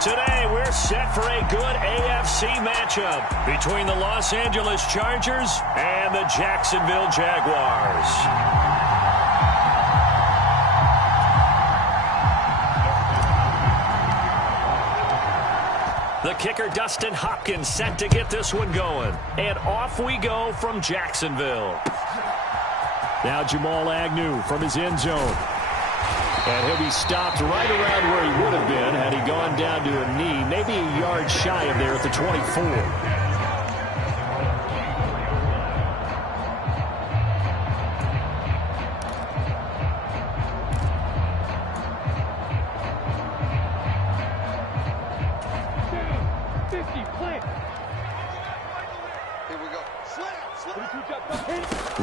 Today, we're set for a good AFC matchup between the Los Angeles Chargers and the Jacksonville Jaguars. The kicker, Dustin Hopkins, set to get this one going. And off we go from Jacksonville. Now Jamal Agnew from his end zone. And he'll be stopped right around where he would have been had he gone down to a knee, maybe a yard shy of there at the 24.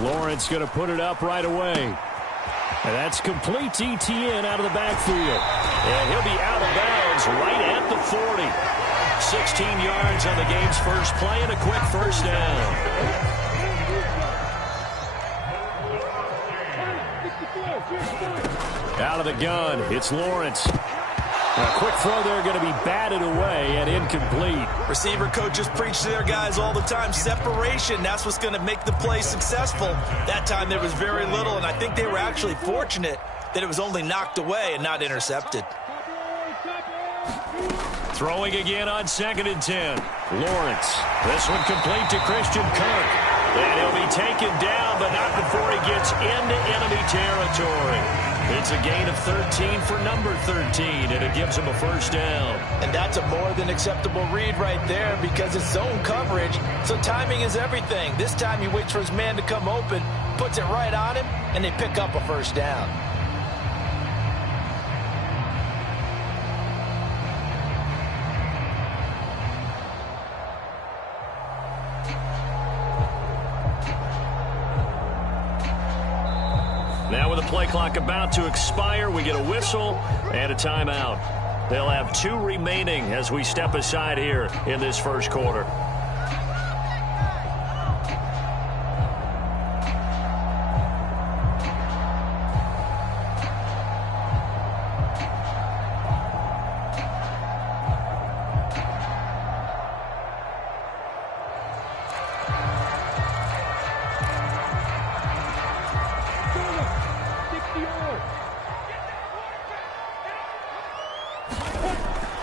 Lawrence going to put it up right away. And that's complete to ETN out of the backfield. And he'll be out of bounds right at the 40. 16 yards on the game's first play and a quick first down. Out of the gun, it's Lawrence. A quick throw there going to be batted away and incomplete. Receiver coaches preach to their guys all the time. Separation, that's what's going to make the play successful. That time there was very little, and I think they were actually fortunate that it was only knocked away and not intercepted. Throwing again on 2nd and 10. Lawrence. This one complete to Christian Kirk. And he'll be taken down, but not before he gets into enemy territory. It's a gain of 13 for number 13, and it gives him a first down. And that's a more than acceptable read right there because it's zone coverage, so timing is everything. This time he waits for his man to come open, puts it right on him, and they pick up a first down. Now with the play clock about to expire, we get a whistle and a timeout. They'll have 2 remaining as we step aside here in this first quarter.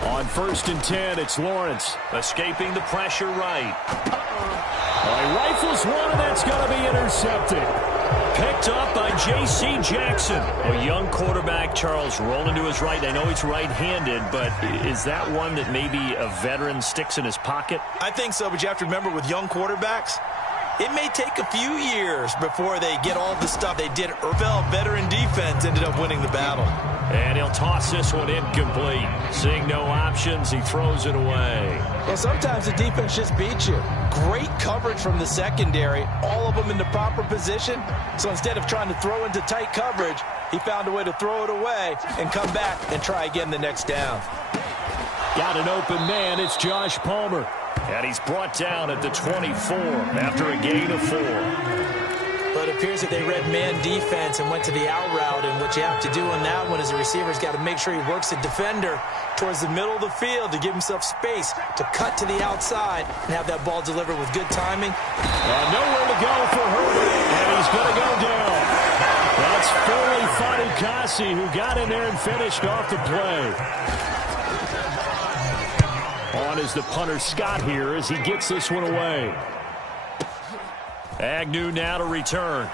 On 1st and 10, it's Lawrence. Escaping the pressure right. He rifles one, and that's going to be intercepted. Picked up by J.C. Jackson. A young quarterback, Charles, rolling to his right. I know he's right-handed, but is that one that maybe a veteran sticks in his pocket? I think so, but you have to remember with young quarterbacks, it may take a few years before they get all the stuff they did. Veteran defense ended up winning the battle. And he'll toss this one incomplete. Seeing no options, he throws it away. Well, sometimes the defense just beats you. Great coverage from the secondary, all of them in the proper position. So instead of trying to throw into tight coverage, he found a way to throw it away and come back and try again the next down. Got an open man. It's Josh Palmer. And he's brought down at the 24 after a gain of 4. But it appears that they read man defense and went to the out route. And what you have to do on that one is the receiver's got to make sure he works the defender towards the middle of the field to give himself space to cut to the outside and have that ball delivered with good timing. Nowhere to go for Herbert, and he's going to go down. That's Foley Fatukasi who got in there and finished off the play. On is the punter Scott here as he gets this one away. Agnew now to return.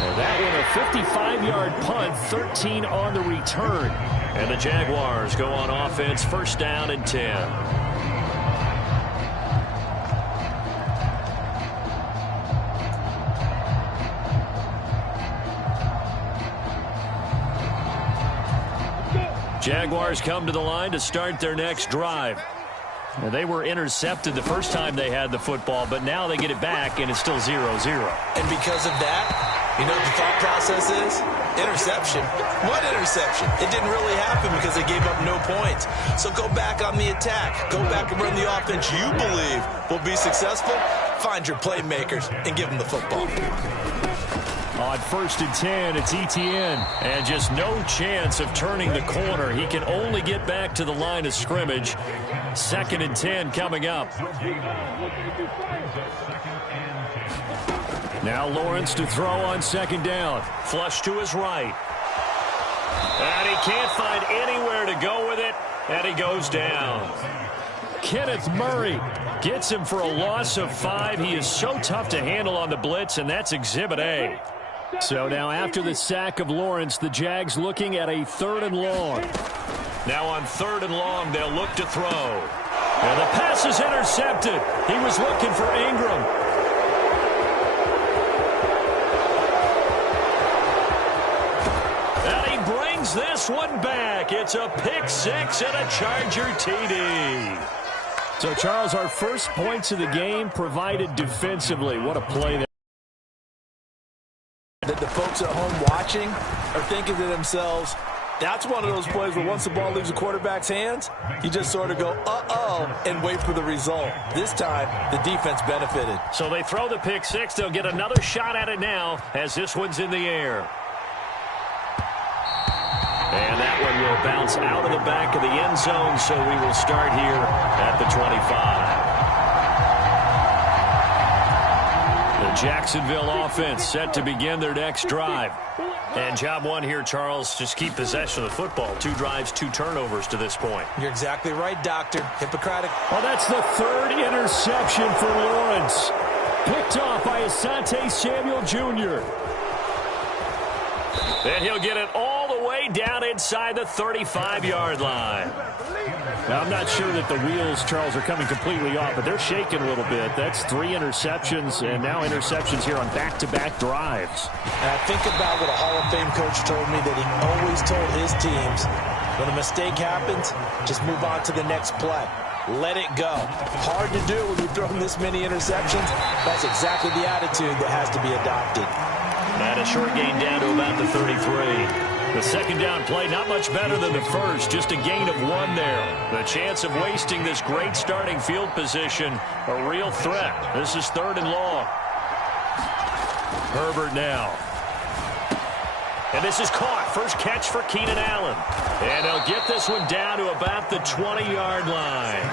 And that one a 55-yard punt, 13 on the return. And the Jaguars go on offense, first down and 10. Jaguars come to the line to start their next drive. Now, they were intercepted the first time they had the football, but now they get it back, and it's still 0-0. And because of that, you know what the thought process is? Interception. What interception? It didn't really happen because they gave up no points. So go back on the attack. Go back and run the offense you believe will be successful. Find your playmakers and give them the football. On 1st and 10, it's Etienne. And just no chance of turning the corner. He can only get back to the line of scrimmage. 2nd and 10 coming up. Now Lawrence to throw on 2nd down. Flush to his right. And he can't find anywhere to go with it. And he goes down. Kenneth Murray gets him for a loss of 5. He is so tough to handle on the blitz, and that's Exhibit A. So now after the sack of Lawrence, the Jags looking at a 3rd and long. Now on 3rd and long, they'll look to throw. And the pass is intercepted. He was looking for Ingram. And he brings this one back. It's a pick 6 and a Charger TD. So, Charles, our first points of the game provided defensively. What a play that. That the folks at home watching are thinking to themselves, that's one of those plays where once the ball leaves the quarterback's hands, you just sort of go, uh-oh, and wait for the result. This time, the defense benefited. So they throw the pick 6. They'll get another shot at it now as this one's in the air. And that one will bounce out of the back of the end zone, so we will start here at the 25. The Jacksonville offense set to begin their next drive. And job one here, Charles, just keep possession of the football. 2 drives, 2 turnovers to this point. You're exactly right, Doctor. Hippocratic. Well, that's the 3rd interception for Lawrence. Picked off by Asante Samuel Jr. And he'll get it all the way down inside the 35-yard line. Now, I'm not sure that the wheels, Charles, are coming completely off, but they're shaking a little bit. That's 3 interceptions, and now interceptions here on back-to-back drives. And I think about what a Hall of Fame coach told me, that he always told his teams, when a mistake happens, just move on to the next play. Let it go. Hard to do when you're throwing this many interceptions. That's exactly the attitude that has to be adopted. And a short gain down to about the 33. The 2nd down play, not much better than the first. Just a gain of 1 there. The chance of wasting this great starting field position, a real threat. This is 3rd and long. Herbert now. And this is caught. First catch for Keenan Allen. And they'll get this one down to about the 20-yard line.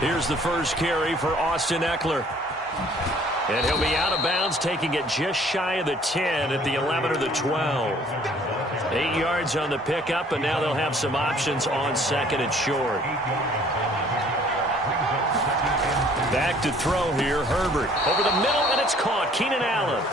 Here's the first carry for Austin Eckler. And he'll be out of bounds, taking it just shy of the 10 at the 11 or the 12. 8 yards on the pickup, and now they'll have some options on 2nd and short. Back to throw here, Herbert. Over the middle, and it's caught. Keenan Allen.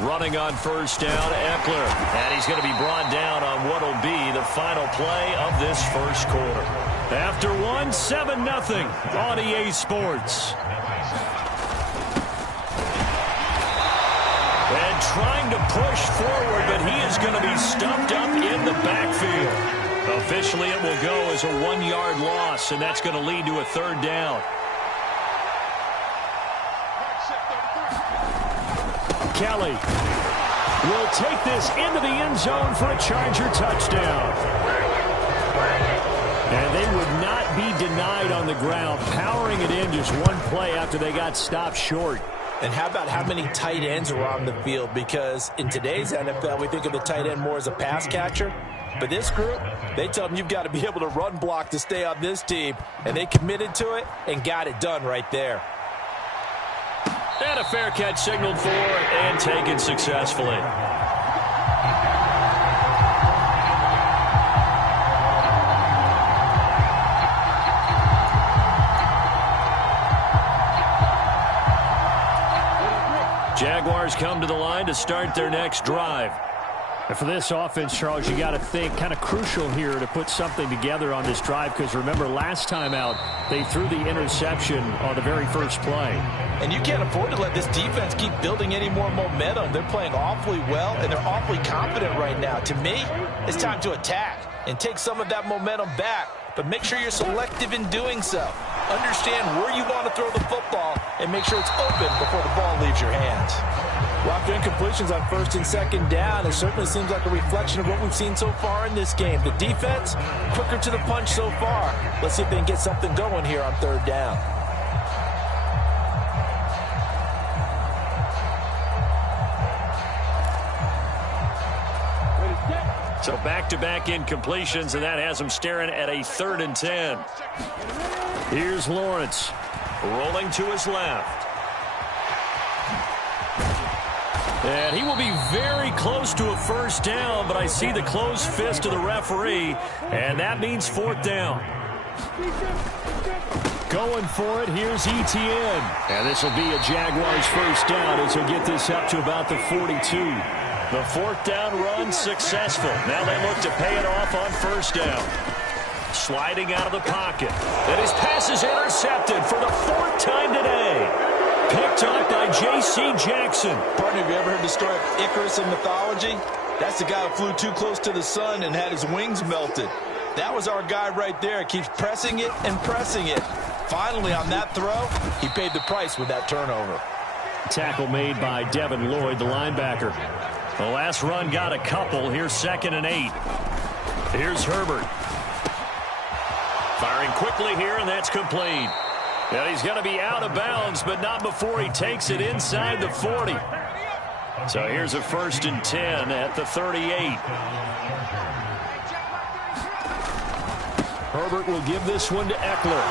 Running on 1st down, Eckler. And he's going to be brought down on what will be the final play of this first quarter. After 1, 7-0 on EA Sports. And trying to push forward, but he is going to be stumped up in the backfield. Officially, it will go as a 1-yard loss, and that's going to lead to a 3rd down. Kelly will take this into the end zone for a Charger touchdown. And they would not be denied on the ground, powering it in just 1 play after they got stopped short. And how about how many tight ends are on the field? Because in today's NFL, we think of the tight end more as a pass catcher. But this group, they tell them you've got to be able to run block to stay on this team. And they committed to it and got it done right there. And a fair catch signaled for and taken successfully. Jaguars come to the line to start their next drive. And for this offense, Charles, you got to think kind of crucial here to put something together on this drive, because remember last time out they threw the interception on the very first play. And you can't afford to let this defense keep building any more momentum. They're playing awfully well, and they're awfully confident right now. To me, it's time to attack and take some of that momentum back, but make sure you're selective in doing so. Understand where you want to throw the football and make sure it's open before the ball leaves your hands. Well, after incompletions on first and second down, it certainly seems like a reflection of what we've seen so far in this game. The defense, quicker to the punch so far. Let's see if they can get something going here on third down. So back-to-back incompletions, and that has them staring at a 3rd and 10. Here's Lawrence, rolling to his left. And he will be very close to a first down, but I see the closed fist of the referee, and that means 4th down. Going for it, here's Etienne. And this will be a Jaguars first down as he'll get this up to about the 42. The 4th down run successful. Now they look to pay it off on first down. Sliding out of the pocket. And his pass is intercepted for the 4th time today. Picked up by J.C. Jackson. Partner, have you ever heard the story of Icarus in mythology? That's the guy who flew too close to the sun and had his wings melted. That was our guy right there. Keeps pressing it and pressing it. Finally, on that throw, he paid the price with that turnover. Tackle made by Devin Lloyd, the linebacker. The last run got a couple. Here's 2nd and 8. Here's Herbert. Firing quickly here, and that's complete. And he's going to be out of bounds, but not before he takes it inside the 40. So here's a 1st and 10 at the 38. Herbert will give this one to Eckler.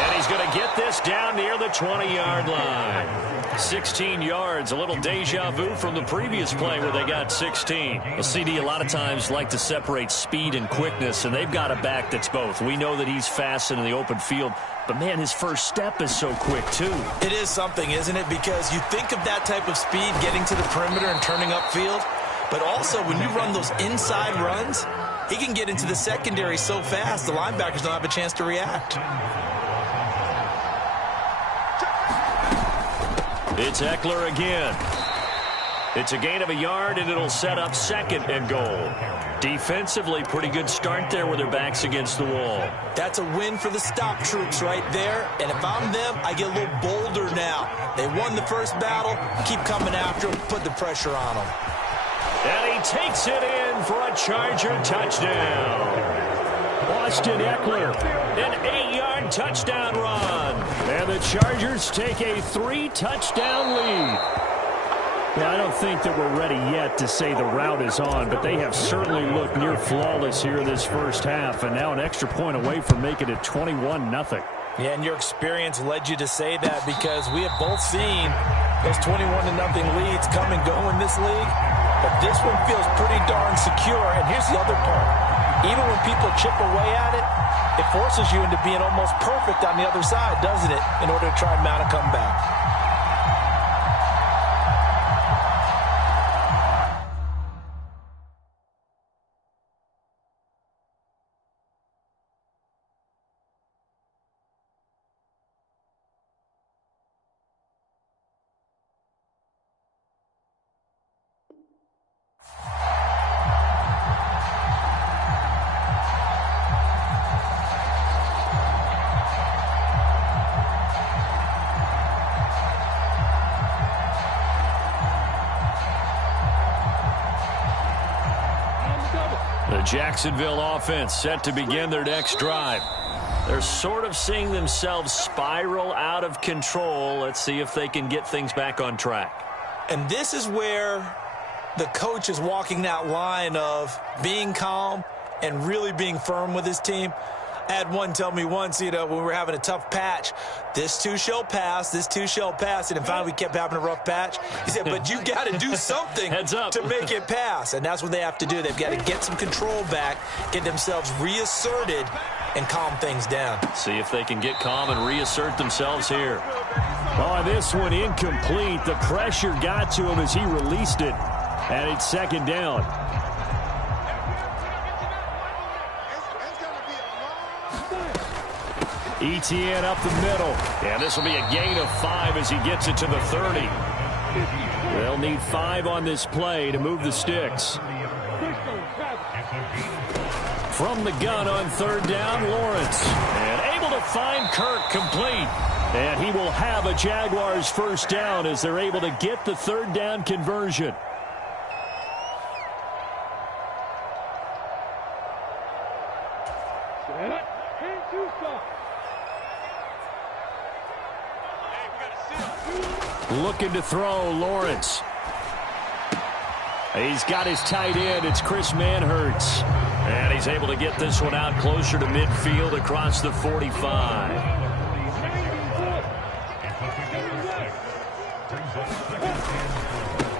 And he's going to get this down near the 20-yard line. 16 yards, a little deja vu from the previous play where they got 16. Well, CD a lot of times like to separate speed and quickness, and they've got a back that's both. We know that he's fast in the open field, but, man, his first step is so quick, too. It is something, isn't it? Because you think of that type of speed getting to the perimeter and turning upfield, but also when you run those inside runs, he can get into the secondary so fast the linebackers don't have a chance to react. It's Eckler again. It's a gain of a yard, and it'll set up 2nd and goal. Defensively, pretty good start there with their backs against the wall. That's a win for the stop troops right there. And if I'm them, I get a little bolder now. They won the first battle. Keep coming after them. Put the pressure on them. And he takes it in for a Charger touchdown. Austin Eckler, an 8-yard touchdown run. And the Chargers take a 3-touchdown lead. Well, I don't think that we're ready yet to say the route is on, but they have certainly looked near flawless here this first half, and now an extra point away from making it 21-0. Yeah, and your experience led you to say that because we have both seen those 21-0 leads come and go in this league, but this one feels pretty darn secure. And here's the other part. Even when people chip away at it, it forces you into being almost perfect on the other side, doesn't it, in order to try and mount a comeback. The Jacksonville offense set to begin their next drive. They're sort of seeing themselves spiral out of control. Let's see if they can get things back on track. And this is where the coach is walking that line of being calm and really being firm with his team. I had one tell me once, when we were having a tough patch, this too shall pass, this too shall pass. And finally we kept having a rough patch. He said, but you got to do something to make it pass. And that's what they have to do. They've got to get some control back, get themselves reasserted, and calm things down. See if they can get calm and reassert themselves here. Oh, this one incomplete. The pressure got to him as he released it. And it's 2nd down. Etienne up the middle. And this will be a gain of 5 as he gets it to the 30. They'll need 5 on this play to move the sticks. From the gun on 3rd down, Lawrence. And able to find Kirk complete. And he will have a Jaguars first down as they're able to get the third down conversion. Looking to throw, Lawrence. He's got his tight end. It's Chris Manhertz. And he's able to get this one out closer to midfield across the 45.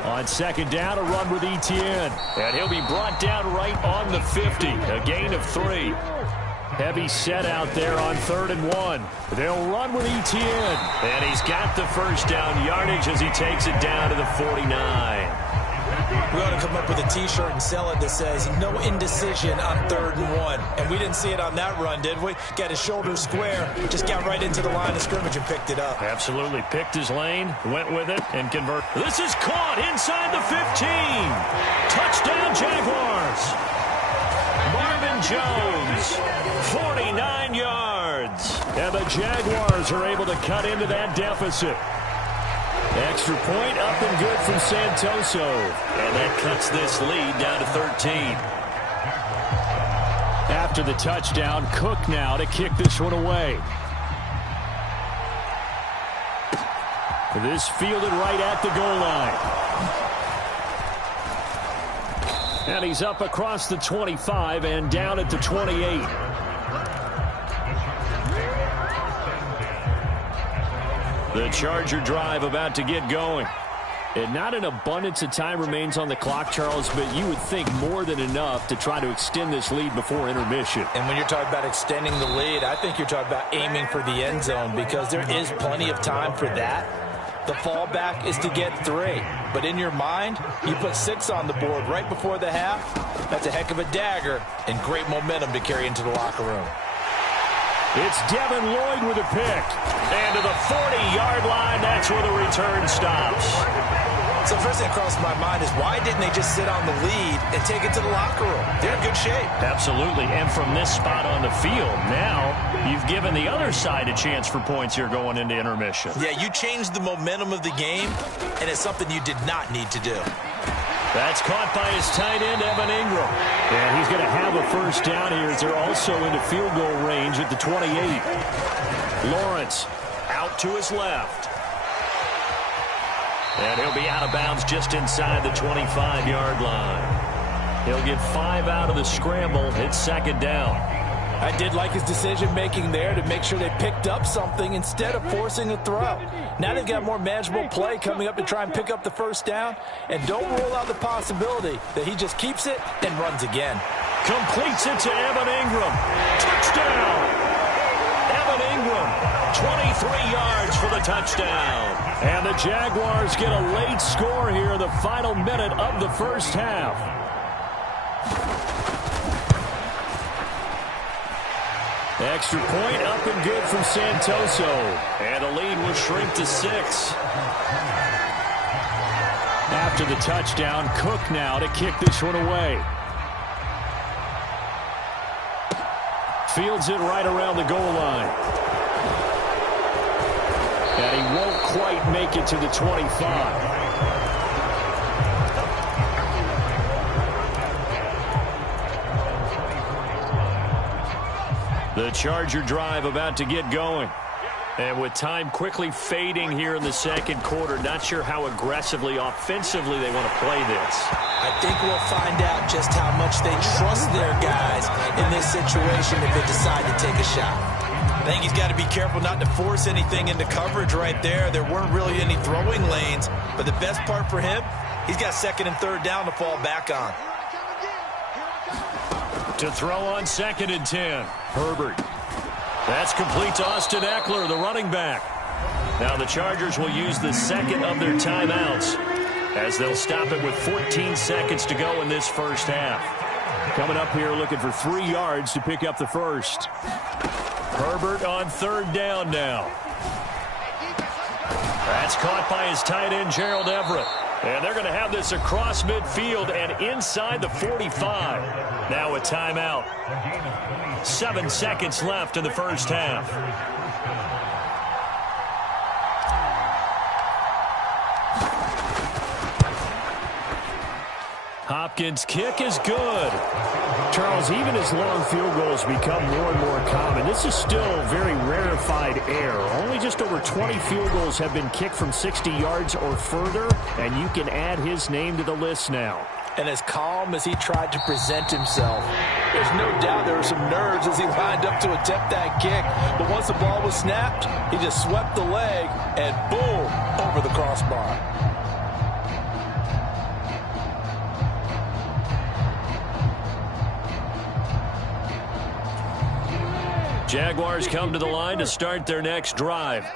On second down, a run with Etienne. And he'll be brought down right on the 50. A gain of 3. Heavy set out there on 3rd and 1. They'll run with Etienne. And he's got the first down yardage as he takes it down to the 49. We ought to come up with a T-shirt and sell it that says, no indecision on 3rd and 1. And we didn't see it on that run, did we? Got his shoulders square, just got right into the line of scrimmage and picked it up. Absolutely. Picked his lane, went with it, and converted. This is caught inside the 15. Touchdown, Jaguars. Marvin Jones, 49 yards. And the Jaguars are able to cut into that deficit. Extra point up and good from Santoso. And that cuts this lead down to 13. After the touchdown, Cook now to kick this one away. This fielded right at the goal line. And he's up across the 25 and down at the 28. The Charger drive about to get going. And not an abundance of time remains on the clock, Charles, but you would think more than enough to try to extend this lead before intermission. And when you're talking about extending the lead, I think you're talking about aiming for the end zone because there is plenty of time for that. The fallback is to get 3. But in your mind, you put 6 on the board right before the half. That's a heck of a dagger and great momentum to carry into the locker room. It's Devin Lloyd with a pick. And to the 40-yard line, that's where the return stops. So first thing that crossed my mind is why didn't they just sit on the lead and take it to the locker room? They're in good shape. Absolutely. And from this spot on the field, now you've given the other side a chance for points here going into intermission. Yeah, you changed the momentum of the game, and it's something you did not need to do. That's caught by his tight end, Evan Ingram. And he's going to have a first down here as they're also into field goal range at the 28. Lawrence out to his left. And he'll be out of bounds just inside the 25-yard line. He'll get 5 out of the scramble. It's second down. I did like his decision-making there to make sure they picked up something instead of forcing a throw. Now they've got more manageable play coming up to try and pick up the first down. And don't rule out the possibility that he just keeps it and runs again. Completes it to Evan Ingram. Touchdown! Evan Ingram, 23 yards for the touchdown. And the Jaguars get a late score here in the final minute of the first half. Extra point up and good from Santoso. And the lead will shrink to 6. After the touchdown, Cook now to kick this one away. Fields it right around the goal line. And he won't quite make it to the 25. The Charger drive about to get going. And with time quickly fading here in the second quarter, not sure how aggressively, offensively they want to play this. I think we'll find out just how much they trust their guys in this situation if they decide to take a shot. I think he's got to be careful not to force anything into coverage right there. There weren't really any throwing lanes, but the best part for him, he's got 2nd and 3rd down to fall back on. To throw on 2nd and 10. Herbert. That's complete to Austin Eckler, the running back. Now the Chargers will use the second of their timeouts as they'll stop it with 14 seconds to go in this first half. Coming up here looking for 3 yards to pick up the first. Herbert on 3rd down now. That's caught by his tight end, Gerald Everett. And they're going to have this across midfield and inside the 45. Now a timeout. 7 seconds left in the first half. Hopkins' kick is good. Charles, even as long field goals become more and more common, this is still very rarefied air. Only just over 20 field goals have been kicked from 60 yards or further, and you can add his name to the list now. And as calm as he tried to present himself, there's no doubt there were some nerves as he lined up to attempt that kick. But once the ball was snapped, he just swept the leg and boom, over the crossbar. Jaguars come to the line to start their next drive.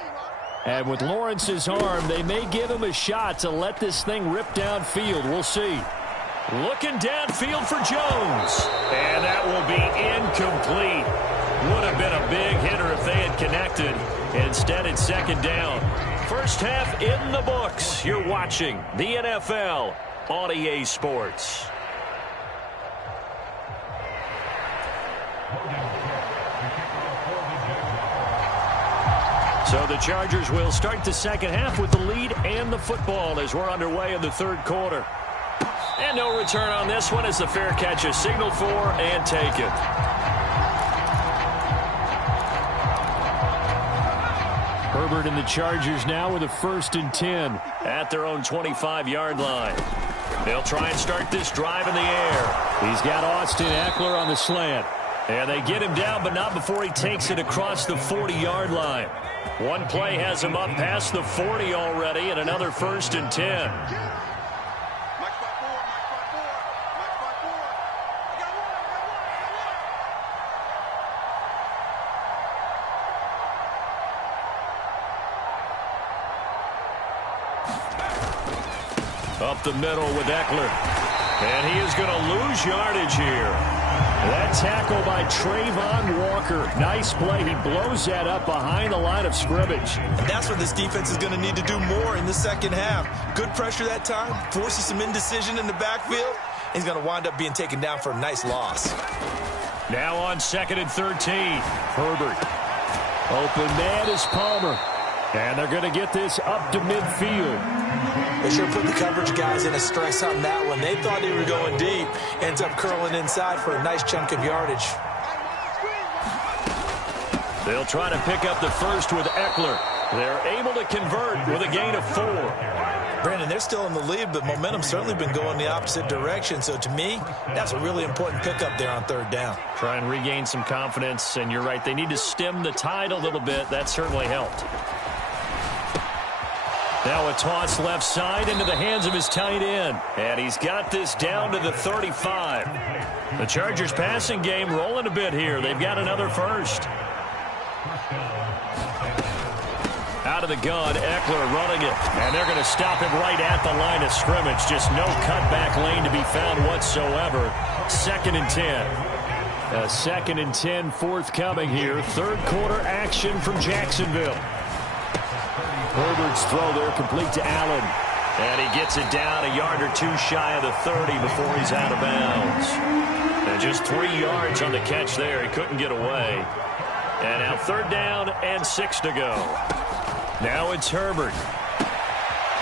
And with Lawrence's arm, they may give him a shot to let this thing rip downfield. We'll see. Looking downfield for Jones. And that will be incomplete. Would have been a big hitter if they had connected. Instead, it's second down. First half in the books. You're watching the NFL on EA Sports. So the Chargers will start the second half with the lead and the football as we're underway in the third quarter. And no return on this one as the fair catch is signaled for and taken. Herbert and the Chargers now with a 1st and 10 at their own 25-yard line. They'll try and start this drive in the air. He's got Austin Eckler on the slant. And they get him down, but not before he takes it across the 40-yard line. One play has him up past the 40 already, and another 1st and 10. Up the middle with Eckler. And he is going to lose yardage here. That tackle by Trayvon Walker. Nice play. He blows that up behind the line of scrimmage. And that's what this defense is going to need to do more in the second half. Good pressure that time. Forces some indecision in the backfield. He's going to wind up being taken down for a nice loss. Now on 2nd and 13. Herbert. Open man is Palmer. And they're going to get this up to midfield. They sure put the coverage guys in a stress on that one. They thought they were going deep. Ends up curling inside for a nice chunk of yardage. They'll try to pick up the first with Eckler. They're able to convert with a gain of 4. Brandon, they're still in the lead, but momentum's certainly been going the opposite direction. So to me, that's a really important pickup there on 3rd down. Try and regain some confidence, and you're right. They need to stem the tide a little bit. That certainly helped. Now a toss left side into the hands of his tight end. And he's got this down to the 35. The Chargers passing game rolling a bit here. They've got another first. Out of the gun, Eckler running it. And they're going to stop him right at the line of scrimmage. Just no cutback lane to be found whatsoever. 2nd and 10. A 2nd and 10 forthcoming here. Third quarter action from Jacksonville. Herbert's throw there complete to Allen. And he gets it down a yard or 2 shy of the 30 before he's out of bounds. And just 3 yards on the catch there. He couldn't get away. And now 3rd down and 6 to go. Now it's Herbert.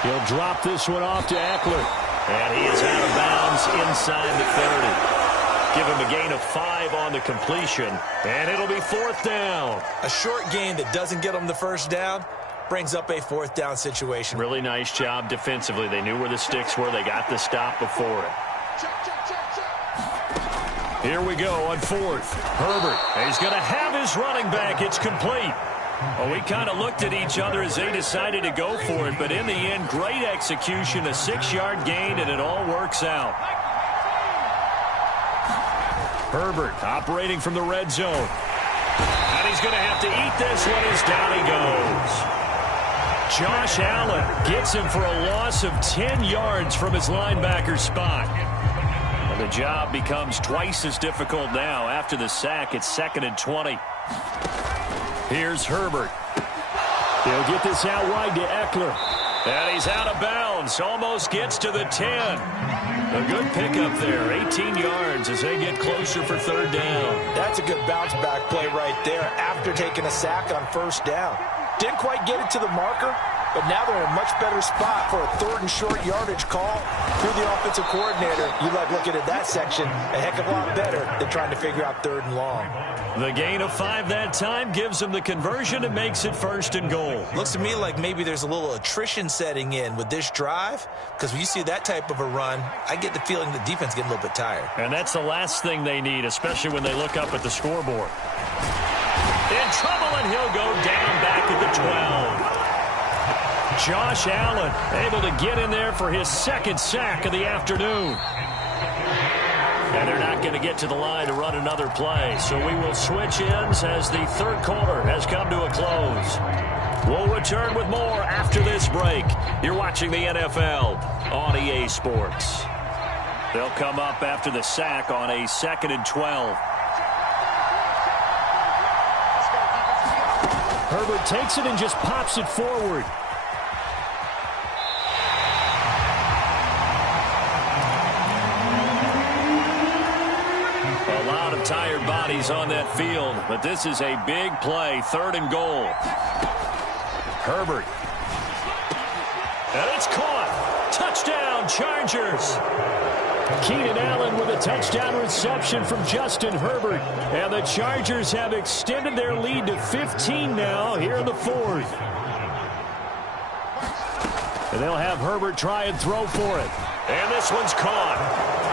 He'll drop this one off to Eckler. And he is out of bounds inside the 30. Give him a gain of 5 on the completion. And it'll be 4th down. A short gain that doesn't get him the first down brings up a 4th down situation. Really nice job defensively. They knew where the sticks were. They got the stop before it. Here we go on 4th. Herbert. He's going to have his running back. It's complete. Well, we kind of looked at each other as they decided to go for it, but in the end, great execution, a 6-yard gain, and it all works out. Herbert operating from the red zone. And he's going to have to eat this one as down he goes. Josh Allen gets him for a loss of 10 yards from his linebacker spot. And the job becomes twice as difficult now after the sack. It's 2nd and 20. Here's Herbert. They'll get this out wide to Eckler. And he's out of bounds. Almost gets to the 10. A good pickup there. 18 yards as they get closer for third down. That's a good bounce back play right there after taking a sack on first down. Didn't quite get it to the marker, but now they're in a much better spot for a third and short yardage call through the offensive coordinator. You like looking at that section a heck of a lot better than trying to figure out third and long. The gain of 5 that time gives them the conversion and makes it first and goal. Looks to me like maybe there's a little attrition setting in with this drive, because when you see that type of a run, I get the feeling the defense is getting a little bit tired. And that's the last thing they need, especially when they look up at the scoreboard. In trouble, and he'll go down back at the 12. Josh Allen able to get in there for his second sack of the afternoon. And they're not going to get to the line to run another play. So we will switch ends as the third quarter has come to a close. We'll return with more after this break. You're watching the NFL on EA Sports. They'll come up after the sack on a 2nd and 12. Herbert takes it and just pops it forward. A lot of tired bodies on that field, but this is a big play, 3rd and goal. Herbert. And it's caught. Touchdown, Chargers. Keenan Allen with a touchdown reception from Justin Herbert. And the Chargers have extended their lead to 15 now here in the 4th. And they'll have Herbert try and throw for it. And this one's caught.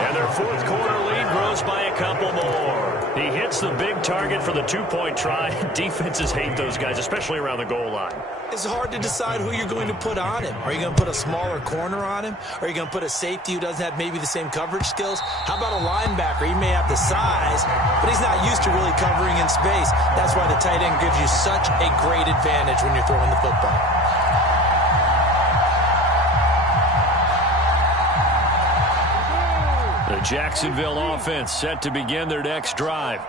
And their 4th quarter lead grows by a couple more. He hits the big target for the 2-point try. Defenses hate those guys, especially around the goal line. It's hard to decide who you're going to put on him. Are you going to put a smaller corner on him? Are you going to put a safety who doesn't have maybe the same coverage skills? How about a linebacker? He may have the size, but he's not used to really covering in space. That's why the tight end gives you such a great advantage when you're throwing the football. The Jacksonville offense set to begin their next drive.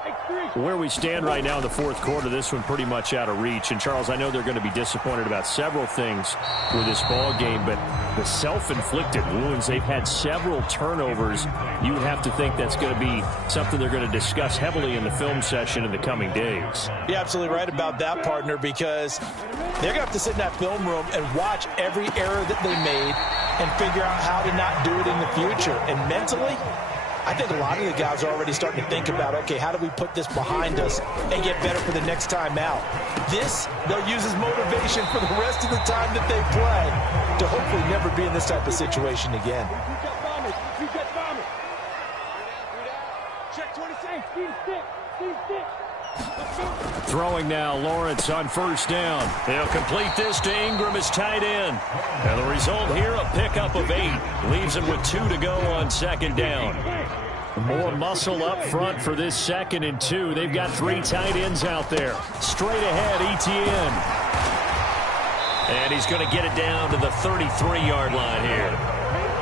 Where we stand right now in the 4th quarter, this one pretty much out of reach. And, Charles, I know they're going to be disappointed about several things with this ball game, but the self-inflicted wounds, they've had several turnovers. You would have to think that's going to be something they're going to discuss heavily in the film session in the coming days. You're absolutely right about that, partner, because they're going to have to sit in that film room and watch every error that they made and figure out how to not do it in the future. And mentally, I think a lot of the guys are already starting to think about, okay, how do we put this behind us and get better for the next time out? This, they'll use as motivation for the rest of the time that they play to hopefully never be in this type of situation again. Throwing now, Lawrence on first down. They'll complete this to Ingram as tight end. And the result here, a pickup of 8. Leaves him with 2 to go on 2nd down. More muscle up front for this 2nd and 2. They've got 3 tight ends out there. Straight ahead, ETN. And he's going to get it down to the 33-yard line here.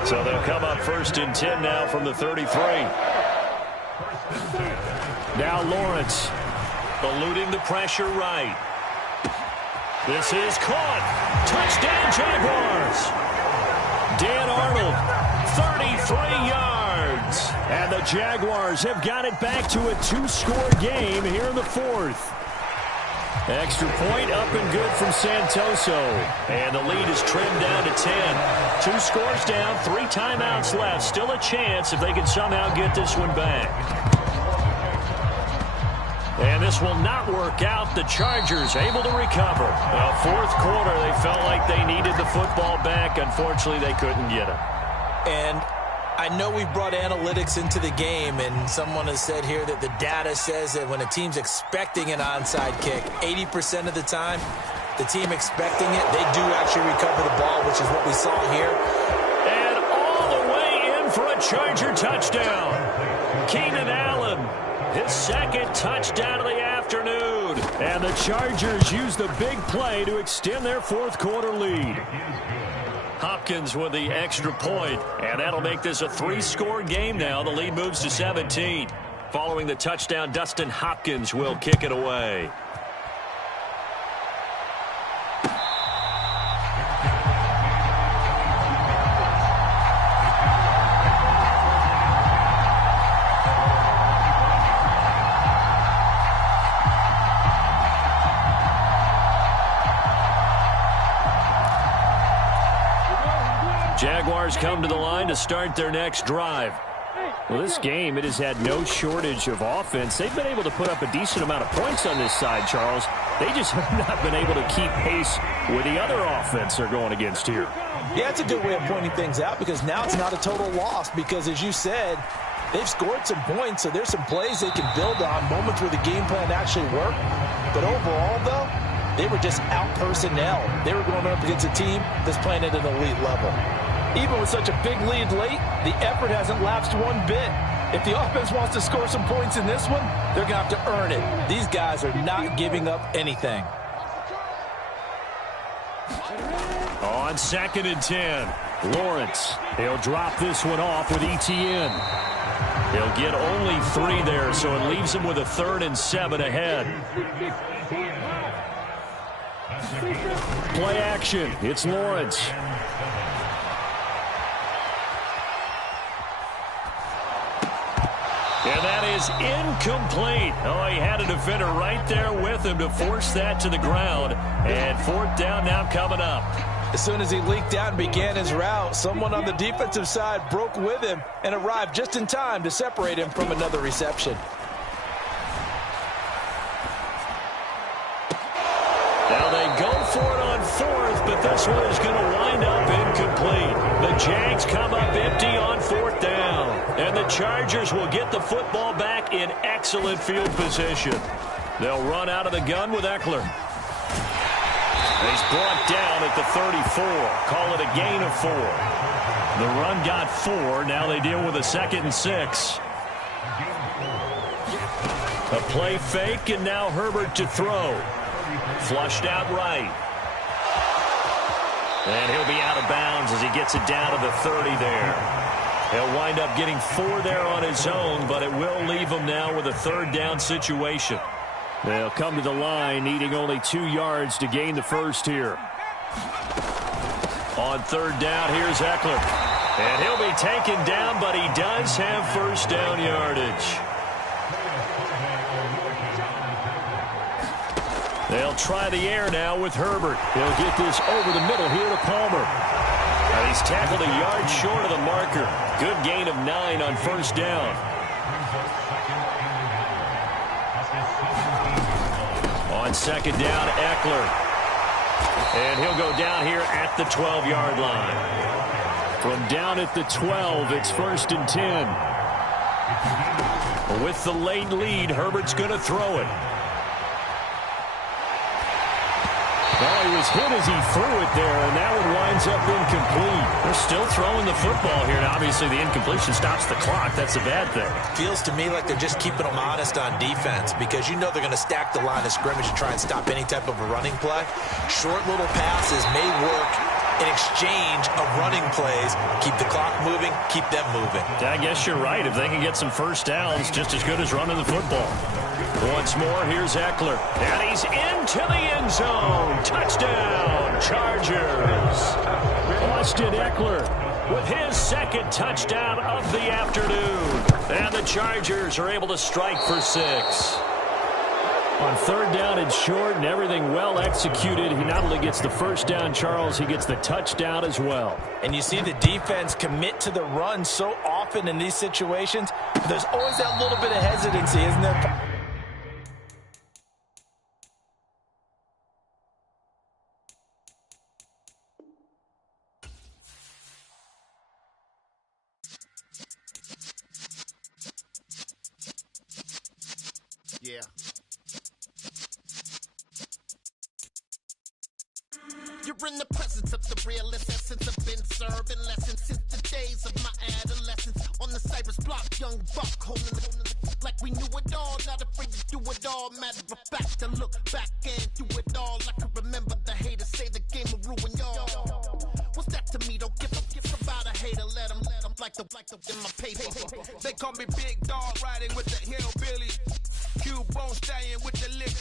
So they'll come up 1st and 10 now from the 33. Now Lawrence. Eluding the pressure right. This is caught. Touchdown, Jaguars. Dan Arnold, 33 yards. And the Jaguars have got it back to a 2-score game here in the 4th. Extra point up and good from Santoso. And the lead is trimmed down to 10. 2 scores down, 3 timeouts left. Still a chance if they can somehow get this one back. And this will not work out. The Chargers able to recover. 4th quarter, they felt like they needed the football back. Unfortunately, they couldn't get it. And I know we brought analytics into the game, and someone has said here that the data says that when a team's expecting an onside kick, 80% of the time, the team expecting it, they do actually recover the ball, which is what we saw here. And all the way in for a Charger touchdown. Keenan Allen. His 2nd touchdown of the afternoon. And the Chargers use the big play to extend their 4th quarter lead. Hopkins with the extra point, and that'll make this a 3-score game now. The lead moves to 17. Following the touchdown, Dustin Hopkins will kick it away. Jaguars come to the line to start their next drive. Well, this game, it has had no shortage of offense. They've been able to put up a decent amount of points on this side, Charles. They just have not been able to keep pace with the other offense they're going against here. Yeah, it's a good way of pointing things out because now it's not a total loss because, as you said, they've scored some points, so there's some plays they can build on, moments where the game plan actually worked. But overall, though, they were just out personnel. They were going up against a team that's playing at an elite level. Even with such a big lead late, the effort hasn't lapsed one bit. If the offense wants to score some points in this one, they're going to have to earn it. These guys are not giving up anything. On 2nd and 10, Lawrence. He'll drop this one off with ETN. He'll get only 3 there, so it leaves him with a 3rd and 7 ahead. Play action. It's Lawrence. And that is incomplete. Oh, he had a defender right there with him to force that to the ground. And 4th down now coming up. As soon as he leaked out and began his route, someone on the defensive side broke with him and arrived just in time to separate him from another reception. Now they go for it on 4th, but this one is going to wind up incomplete. The Jags come up empty on 4th down. And the Chargers will get the football back in excellent field position. They'll run out of the gun with Eckler. He's brought down at the 34. Call it a gain of 4. The run got 4. Now they deal with a 2nd and 6. A play fake, and now Herbert to throw. Flushed out right. And he'll be out of bounds as he gets it down to the 30 there. He'll wind up getting 4 there on his own, but it will leave him now with a 3rd down situation. They'll come to the line, needing only 2 yards to gain the first here. On 3rd down, here's Eckler. And he'll be taken down, but he does have 1st down yardage. They'll try the air now with Herbert. He'll get this over the middle here to Palmer. And he's tackled a yard short of the marker. Good gain of 9 on 1st down. On 2nd down, Eckler. And he'll go down here at the 12-yard line. From down at the 12, it's 1st and 10. With the late lead, Herbert's going to throw it. Well, he was hit as he threw it there, and that one winds up incomplete. They're still throwing the football here, and obviously the incompletion stops the clock. That's a bad thing. Feels to me like they're just keeping them honest on defense because you know they're going to stack the line of scrimmage and try and stop any type of a running play. Short little passes may work in exchange of running plays. Keep the clock moving, keep them moving. I guess you're right. If they can get some 1st downs, just as good as running the football. Once more, here's Eckler. And he's into the end zone. Touchdown, Chargers. Austin Eckler with his 2nd touchdown of the afternoon. And the Chargers are able to strike for 6. On 3rd down and short and everything well executed, he not only gets the 1st down, Charles, he gets the touchdown as well. And you see the defense commit to the run so often in these situations. There's always that little bit of hesitancy, isn't there? Yeah. You're in the presence of the realest essence. I've been serving lessons since the days of my adolescence. On the Cypress block, young buck holding it like we knew it all. Not afraid to do it all. Matter of fact, I look back and do it all. I can remember the haters say the game will ruin y'all. What's that to me? Don't give about a hater. Let them like the in my paper. They call me Big Dog, riding with the hillbilly. Cubone staying with the lick.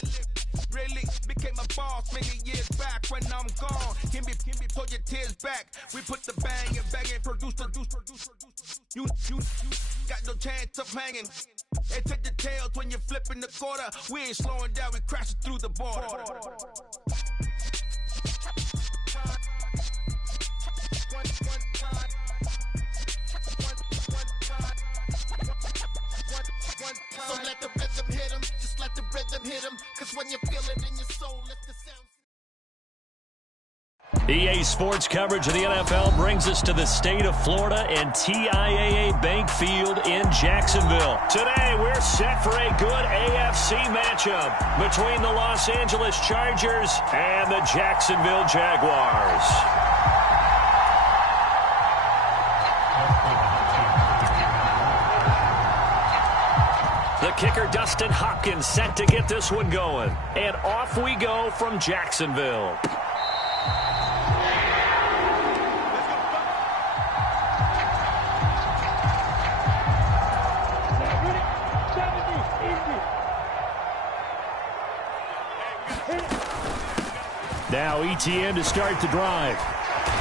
Really became a boss many years back when I'm gone. Give me, pull your tears back. We put the bang and produce. You got no chance of hanging. They take the tails when you're flipping the quarter. We ain't slowing down, we crashing through the border. Cause when you feel it in your soul, if the sound... EA Sports coverage of the NFL brings us to the state of Florida and TIAA Bank Field in Jacksonville. Today, we're set for a good AFC matchup between the Los Angeles Chargers and the Jacksonville Jaguars. The kicker, Dustin Hopkins, set to get this one going. And off we go from Jacksonville. Now ETN to start the drive.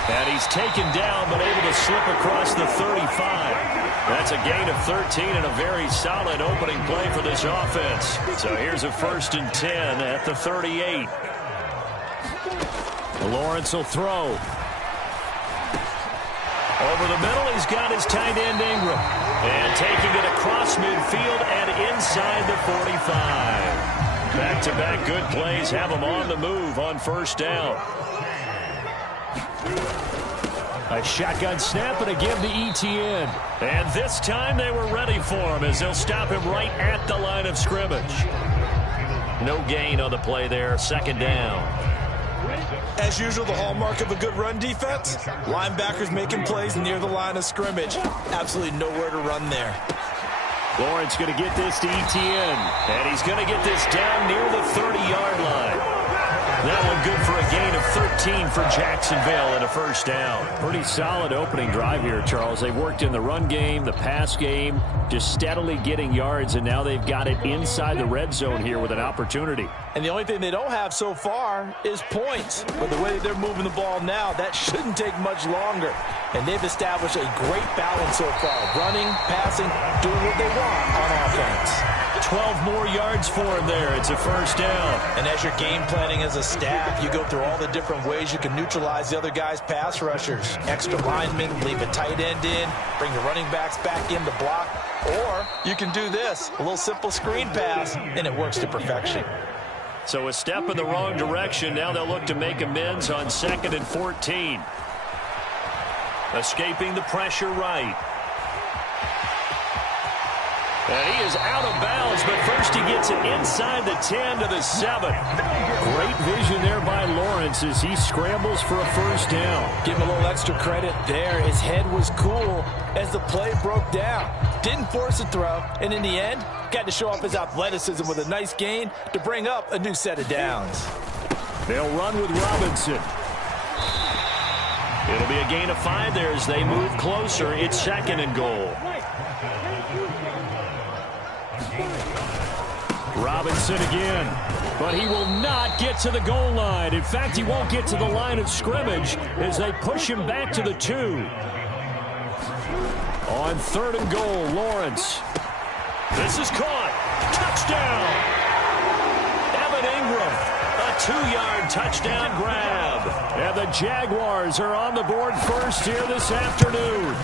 And he's taken down but able to slip across the 35. That's a gain of 13 and a very solid opening play for this offense. So here's a 1st and 10 at the 38. Lawrence will throw. Over the middle, he's got his tight end Ingram. And taking it across midfield and inside the 45. Back-to-back good plays have him on the move on 1st down. A shotgun snap and a give to ETN. And this time they were ready for him as they'll stop him right at the line of scrimmage. No gain on the play there, 2nd down. As usual, the hallmark of a good run defense, linebackers making plays near the line of scrimmage. Absolutely nowhere to run there. Lawrence going to get this to ETN, and he's going to get this down near the 30-yard line. That one good for a gain of 13 for Jacksonville and a 1st down. Pretty solid opening drive here, Charles. They've worked in the run game, the pass game, just steadily getting yards, and now they've got it inside the red zone here with an opportunity. And the only thing they don't have so far is points. But the way they're moving the ball now, that shouldn't take much longer. And they've established a great balance so far. Running, passing, doing what they want on offense. 12 more yards for him there. It's a 1st down. And as you're game planning as a staff, you go through all the different ways you can neutralize the other guy's pass rushers. Extra linemen, leave a tight end in, bring the running backs back in to block. Or you can do this, a little simple screen pass, and it works to perfection. So a step in the wrong direction. Now they'll look to make amends on 2nd and 14. Escaping the pressure right. And he is out of bounds, but first he gets it inside the 10 to the 7. Great vision there by Lawrence as he scrambles for a 1st down. Give him a little extra credit there. His head was cool as the play broke down. Didn't force a throw, and in the end, got to show off his athleticism with a nice gain to bring up a new set of downs. They'll run with Robinson. It'll be a gain of 5 there as they move closer. It's 2nd and goal. Robinson again, but he will not get to the goal line. In fact, he won't get to the line of scrimmage as they push him back to the 2. On 3rd and goal, Lawrence. This is caught. Touchdown. Evan Ingram, a 2-yard touchdown grab. And the Jaguars are on the board first here this afternoon.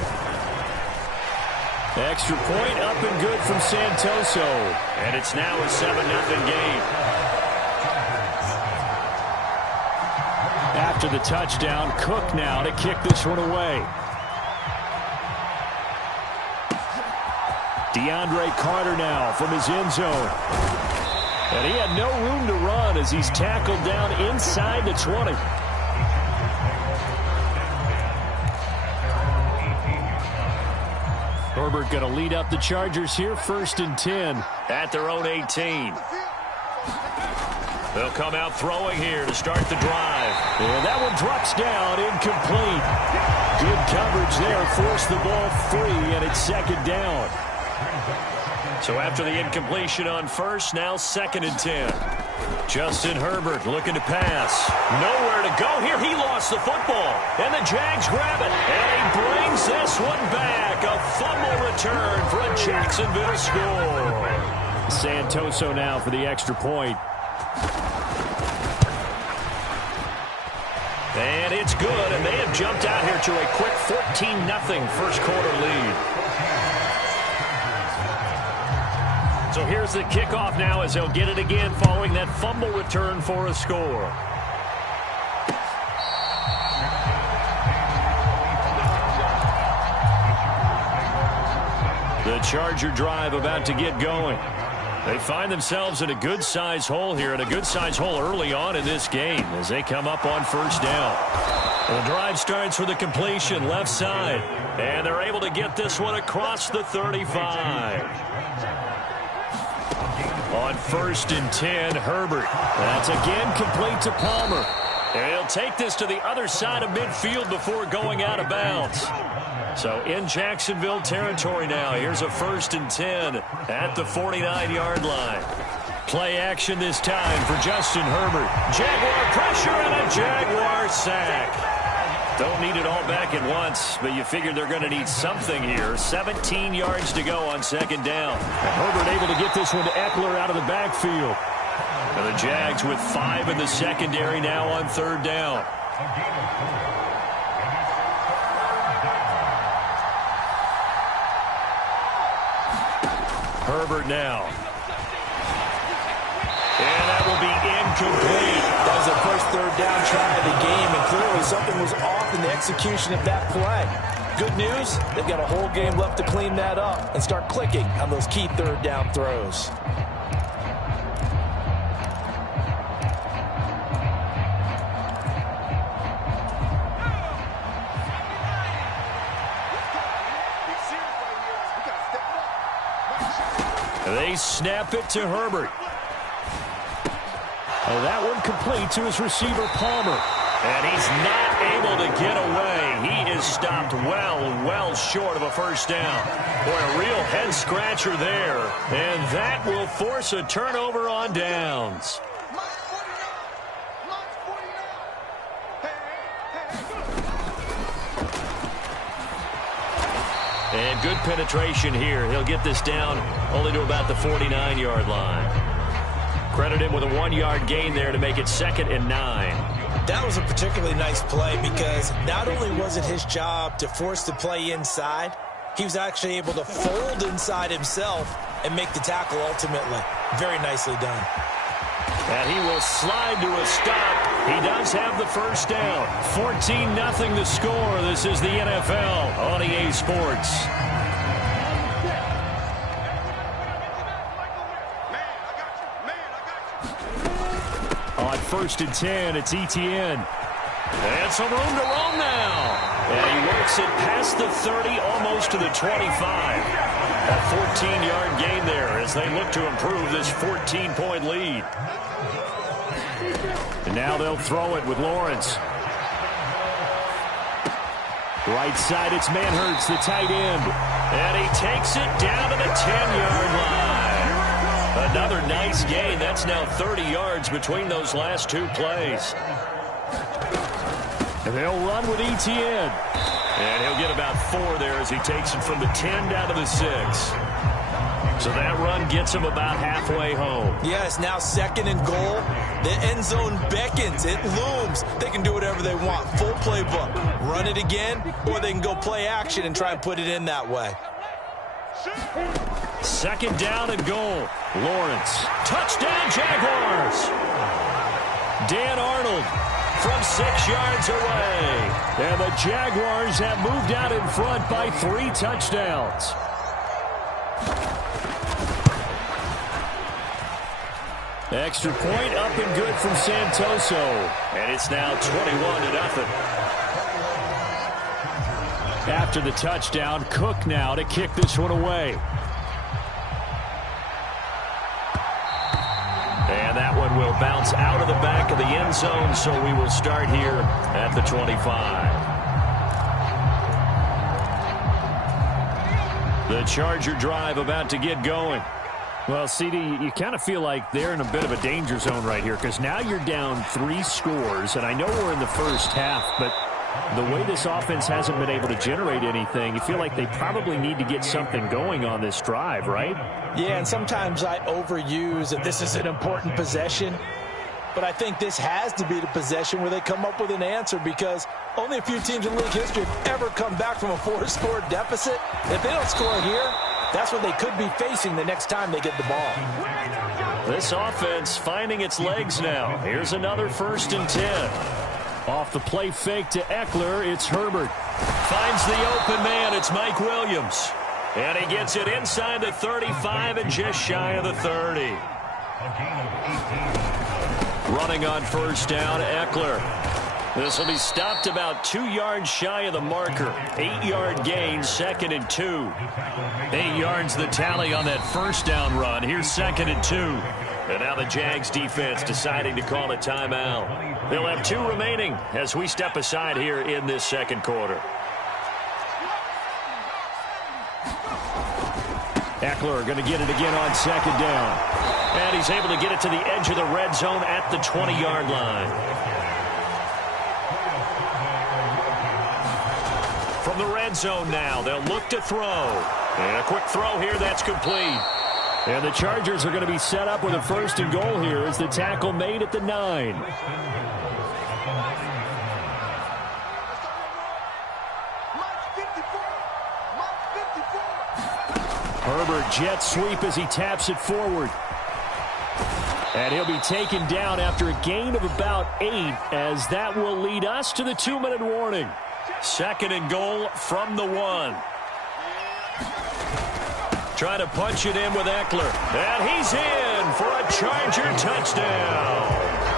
Extra point up and good from Santoso. And it's now a 7-0 game. After the touchdown, Cook now to kick this one away. DeAndre Carter now from his end zone. And he had no room to run as he's tackled down inside the 20. Herbert going to lead up the Chargers here, 1st and 10 at their own 18. They'll come out throwing here to start the drive. And that one drops down, incomplete. Good coverage there, forced the ball free, and it's 2nd down. So after the incompletion on 1st, now 2nd and 10. Justin Herbert looking to pass. Nowhere to go here. He lost the football. And the Jags grab it. And he brings this one back. A fumble return for a Jacksonville score. Santoso now for the extra point. And it's good. And they have jumped out here to a quick 14-0 first quarter lead. So here's the kickoff now as they'll get it again following that fumble return for a score. The Charger drive about to get going. They find themselves in a good-sized hole here, and a good-sized hole early on in this game as they come up on first down. The drive starts with a completion left side, and they're able to get this one across the 35. On 1st and 10, Herbert. That's again complete to Palmer. And he'll take this to the other side of midfield before going out of bounds. So in Jacksonville territory now. Here's a 1st and 10 at the 49-yard line. Play action this time for Justin Herbert. Jaguar pressure and a Jaguar sack. Don't need it all back at once, but you figure they're going to need something here. 17 yards to go on 2nd down. And Herbert able to get this one to Eckler out of the backfield. And the Jags with 5 in the secondary now on 3rd down. Herbert now. And that will be incomplete. That was the first 3rd down try of the game, and clearly something was off in the execution of that play. Good news, they've got a whole game left to clean that up and start clicking on those key 3rd down throws. They snap it to Herbert. Oh, that one complete to his receiver, Palmer. And he's not able to get away. He is stopped well short of a 1st down. Boy, a real head-scratcher there. And that will force a turnover on downs. And good penetration here. He'll get this down only to about the 49-yard line. Credit him with a 1-yard gain there to make it 2nd and 9. That was a particularly nice play because not only was it his job to force the play inside, he was actually able to fold inside himself and make the tackle ultimately. Very nicely done. And he will slide to a stop. He does have the 1st down. 14-0 the score. This is the NFL on EA Sports. On 1st and 10, it's Etienne. And some room to roam now. And he works it past the 30, almost to the 25. A 14-yard gain there as they look to improve this 14-point lead. And now they'll throw it with Lawrence. Right side, it's Manhurts, the tight end. And he takes it down to the 10-yard line. Another nice gain. That's now 30 yards between those last 2 plays. And they'll run with Etienne. And he'll get about 4 there as he takes it from the 10 down to the 6. So that run gets him about halfway home. Yeah, it's now 2nd and goal. The end zone beckons. It looms. They can do whatever they want. Full playbook. Run it again, or they can go play action and try and put it in that way. 2nd down and goal. Lawrence. Touchdown, Jaguars. Dan Arnold from 6 yards away. And the Jaguars have moved out in front by 3 touchdowns. Extra point up and good from Santoso. And it's now 21-0. After the touchdown, Cook now to kick this one away. And that one will bounce out of the back of the end zone, so we will start here at the 25. The Charger drive about to get going. Well, CD, you kind of feel like they're in a bit of a danger zone right here because now you're down 3 scores, and I know we're in the first half, but the way this offense hasn't been able to generate anything, you feel like they probably need to get something going on this drive, right? Yeah, and sometimes I overuse that this is an important possession, but I think this has to be the possession where they come up with an answer because only a few teams in league history have ever come back from a 4-score deficit. If they don't score here, That's what they could be facing the next time they get the ball. This offense finding its legs now. Here's another 1st and 10. Off the play fake to Eckler, it's Herbert. Finds the open man, it's Mike Williams. And he gets it inside the 35 and just shy of the 30. Running on 1st down, Eckler. This will be stopped about 2 yards shy of the marker. 8-yard gain, 2nd and 2. 8 yards the tally on that 1st down run. Here's 2nd and 2. And now the Jags defense deciding to call a timeout. They'll have 2 remaining as we step aside here in this 2nd quarter. Eckler going to get it again on 2nd down. And he's able to get it to the edge of the red zone at the 20-yard line. From the red zone now, they'll look to throw. And a quick throw here, that's complete. And the Chargers are going to be set up with a 1st and goal here as the tackle made at the 9. Herbert jet sweep as he taps it forward. And he'll be taken down after a gain of about 8, as that will lead us to the 2-minute warning. 2nd and goal from the 1. Trying to punch it in with Eckler. And he's in for a Charger touchdown.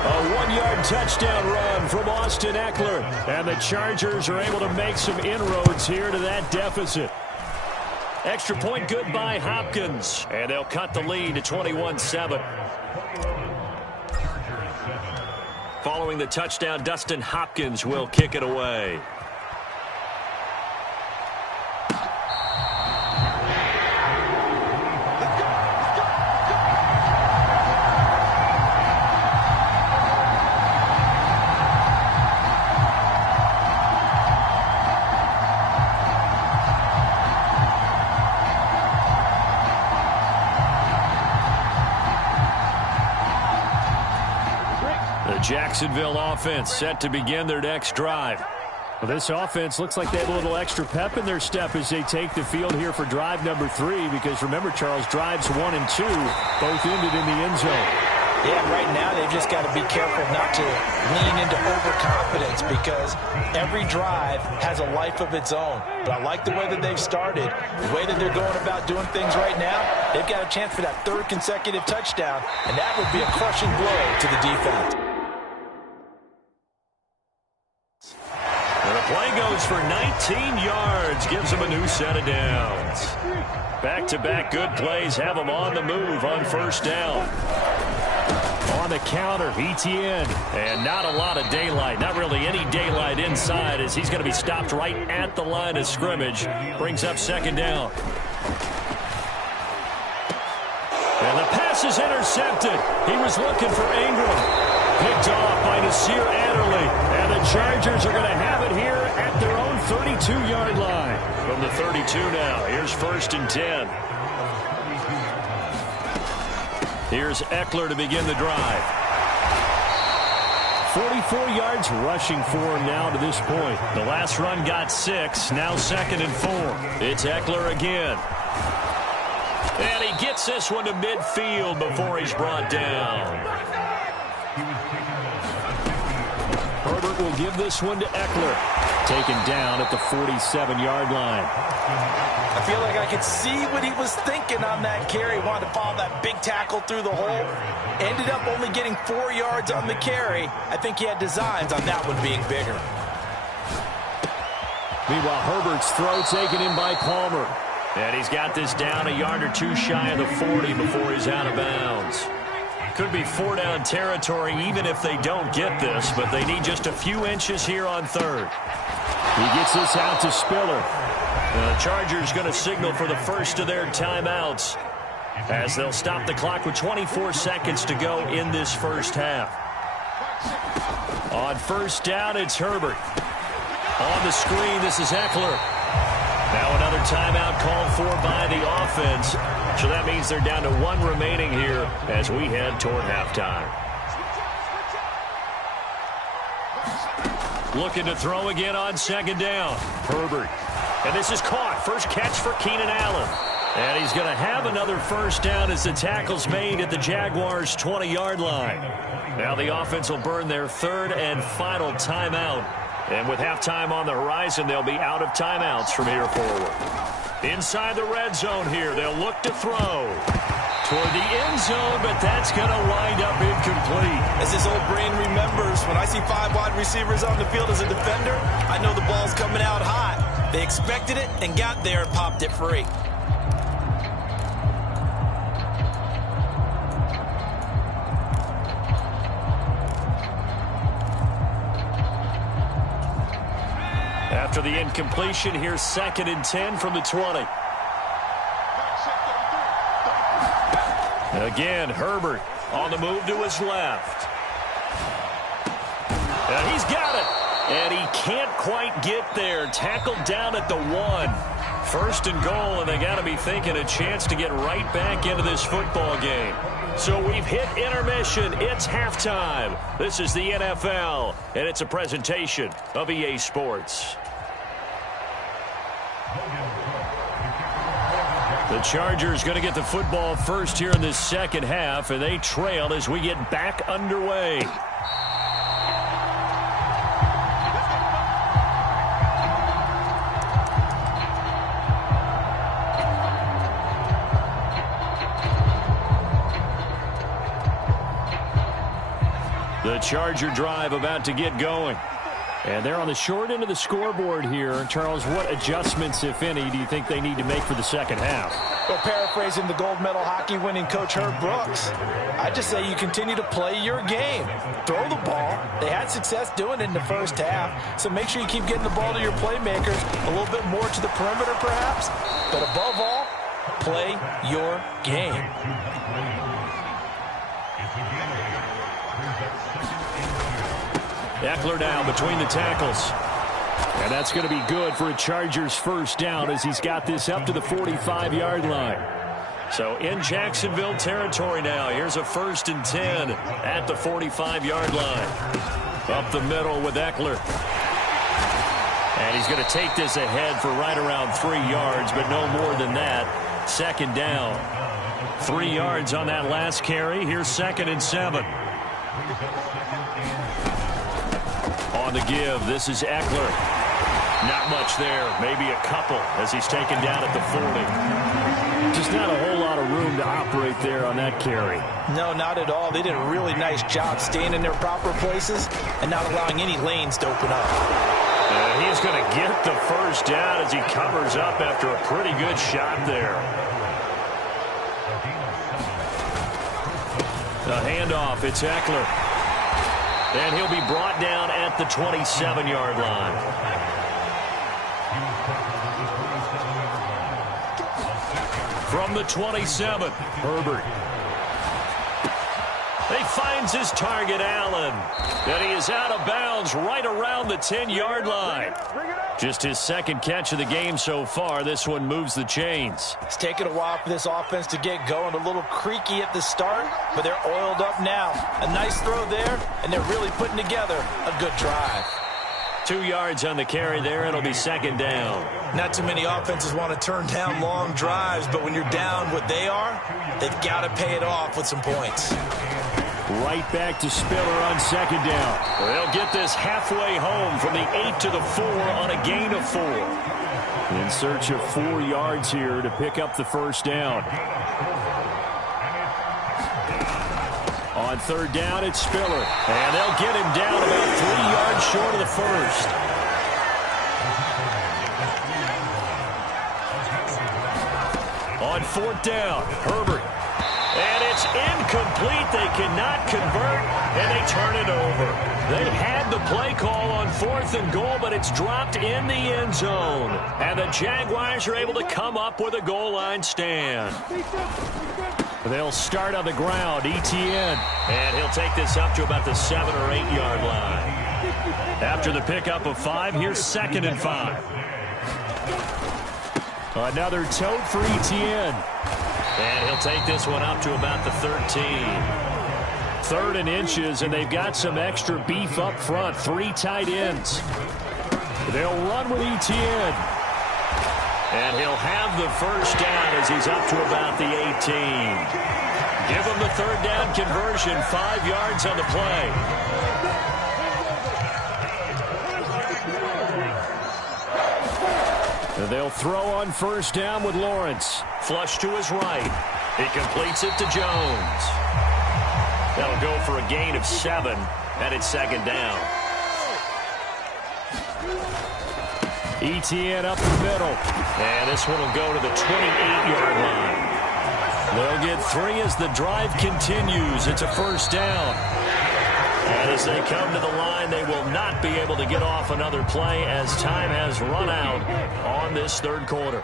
A 1-yard touchdown run from Austin Eckler. And the Chargers are able to make some inroads here to that deficit. Extra point good by Hopkins. And they'll cut the lead to 21-7. Following the touchdown, Dustin Hopkins will kick it away. Jacksonville offense set to begin their next drive. Well, this offense looks like they have a little extra pep in their step as they take the field here for drive number 3, because remember, Charles, drives 1 and 2 both ended in the end zone. Yeah, right now they've just got to be careful not to lean into overconfidence, because every drive has a life of its own. But I like the way that they've started, the way that they're going about doing things right now. They've got a chance for that 3rd consecutive touchdown, and that would be a crushing blow to the defense. And the play goes for 19 yards, gives them a new set of downs. Back-to-back good plays have them on the move on 1st down. On the counter, Etienne. And not a lot of daylight, not really any daylight inside, as he's going to be stopped right at the line of scrimmage. Brings up 2nd down. And the pass is intercepted. He was looking for Ingram. Picked off by Nasir Adderley. And the Chargers are going to have it here at their own 32-yard line. From the 32 now, here's 1st and 10. Here's Eckler to begin the drive. 44 yards rushing for him now to this point. The last run got 6, now 2nd and 4. It's Eckler again. And he gets this one to midfield before he's brought down. Herbert will give this one to Eckler. Taken down at the 47-yard line. I feel like I could see what he was thinking on that carry. Wanted to follow that big tackle through the hole. Ended up only getting 4 yards on the carry. I think he had designs on that one being bigger. Meanwhile, Herbert's throw taken in by Palmer. And he's got this down a yard or 2 shy of the 40 before he's out of bounds. Could be 4-down territory even if they don't get this, but they need just a few inches here on 3rd. He gets this out to Spiller. The Chargers going to signal for the first of their timeouts as they'll stop the clock with 24 seconds to go in this 1st half. On 1st down, it's Herbert. On the screen, this is Eckler. Now another timeout called for by the offense. So that means they're down to 1 remaining here as we head toward halftime. Looking to throw again on 2nd down. Herbert. And this is caught. First catch for Keenan Allen. And he's going to have another first down as the tackle's made at the Jaguars' 20-yard line. Now the offense will burn their third and final timeout. And with halftime on the horizon, they'll be out of timeouts from here forward. Inside the red zone here, they'll look to throw toward the end zone, but that's going to wind up incomplete. As his old brain remembers, when I see 5 wide receivers on the field as a defender, I know the ball's coming out hot. They expected it and got there and popped it free. After the incompletion, here's 2nd and 10 from the 20. Again, Herbert on the move to his left. And he's got it. And he can't quite get there. Tackled down at the 1. 1st and goal, and they got to be thinking a chance to get right back into this football game. So we've hit intermission. It's halftime. This is the NFL, and it's a presentation of EA Sports. The Chargers going to get the football first here in this second half, and they trail as we get back underway. The Charger drive about to get going. And they're on the short end of the scoreboard here. Charles, what adjustments, if any, do you think they need to make for the second half? Well, paraphrasing the gold medal hockey winning coach Herb Brooks, I just say you continue to play your game. Throw the ball. They had success doing it in the first half, so make sure you keep getting the ball to your playmakers, a little bit more to the perimeter perhaps, but above all, play your game. Eckler now between the tackles. And that's going to be good for a Chargers first down as he's got this up to the 45-yard line. So in Jacksonville territory now. Here's a 1st and 10 at the 45-yard line. Up the middle with Eckler. And he's going to take this ahead for right around 3 yards, but no more than that. 2nd down. 3 yards on that last carry. Here's 2nd and 7. On the give, this is Eckler. Not much there, maybe a couple as he's taken down at the 40. Just not a whole lot of room to operate there on that carry. No, not at all. They did a really nice job staying in their proper places and not allowing any lanes to open up. And he's going to get the first down as he covers up after a pretty good shot there. The handoff, it's Eckler. And he'll be brought down at the 27-yard line. From the 27, Herbert. He finds his target, Allen. And he is out of bounds right around the 10-yard line. Just his 2nd catch of the game so far. This one moves the chains. It's taken a while for this offense to get going. A little creaky at the start, but they're oiled up now. A nice throw there, and they're really putting together a good drive. 2 yards on the carry there. It'll be 2nd down. Not too many offenses want to turn down long drives, but when you're down what they are, they've got to pay it off with some points. Right back to Spiller on 2nd down. They'll get this halfway home from the 8 to the 4 on a gain of 4. In search of 4 yards here to pick up the first down. On 3rd down, it's Spiller. And they'll get him down about 3 yards short of the first. On 4th down, Herbert. And it's incomplete. They cannot convert, and they turn it over. They had the play call on 4th and goal, but it's dropped in the end zone. And the Jaguars are able to come up with a goal line stand. They'll start on the ground, Etienne. And he'll take this up to about the 7 or 8 yard line. After the pickup of 5, here's 2nd and 5. Another tote for Etienne. And he'll take this one up to about the 13. 3rd and inches, and they've got some extra beef up front. 3 tight ends. They'll run with Etienne. And he'll have the first down as he's up to about the 18. Give him the third down conversion, 5 yards on the play. And they'll throw on first down with Lawrence. Flush to his right. He completes it to Jones. That'll go for a gain of 7, and it's second down. ETN up the middle. And this one will go to the 28-yard line. They'll get 3 as the drive continues. It's a first down. And as they come to the line, they will not be able to get off another play as time has run out on this third quarter.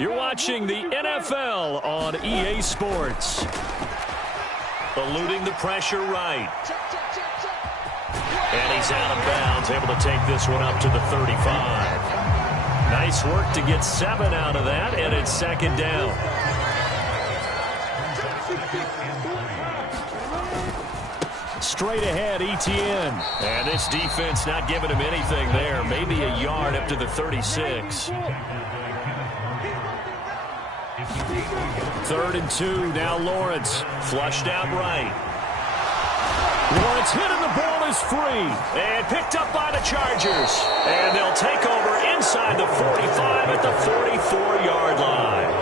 You're watching the NFL on EA Sports. Eluding the pressure right. And he's out of bounds, able to take this one up to the 35. Nice work to get 7 out of that, and it's second down. Straight ahead, ETN. And this defense not giving him anything there. Maybe a yard up to the 36. 3rd and 2, now Lawrence. Flushed out right. Lawrence hit and the ball is free. And picked up by the Chargers. And they'll take over inside the 45 at the 44-yard line.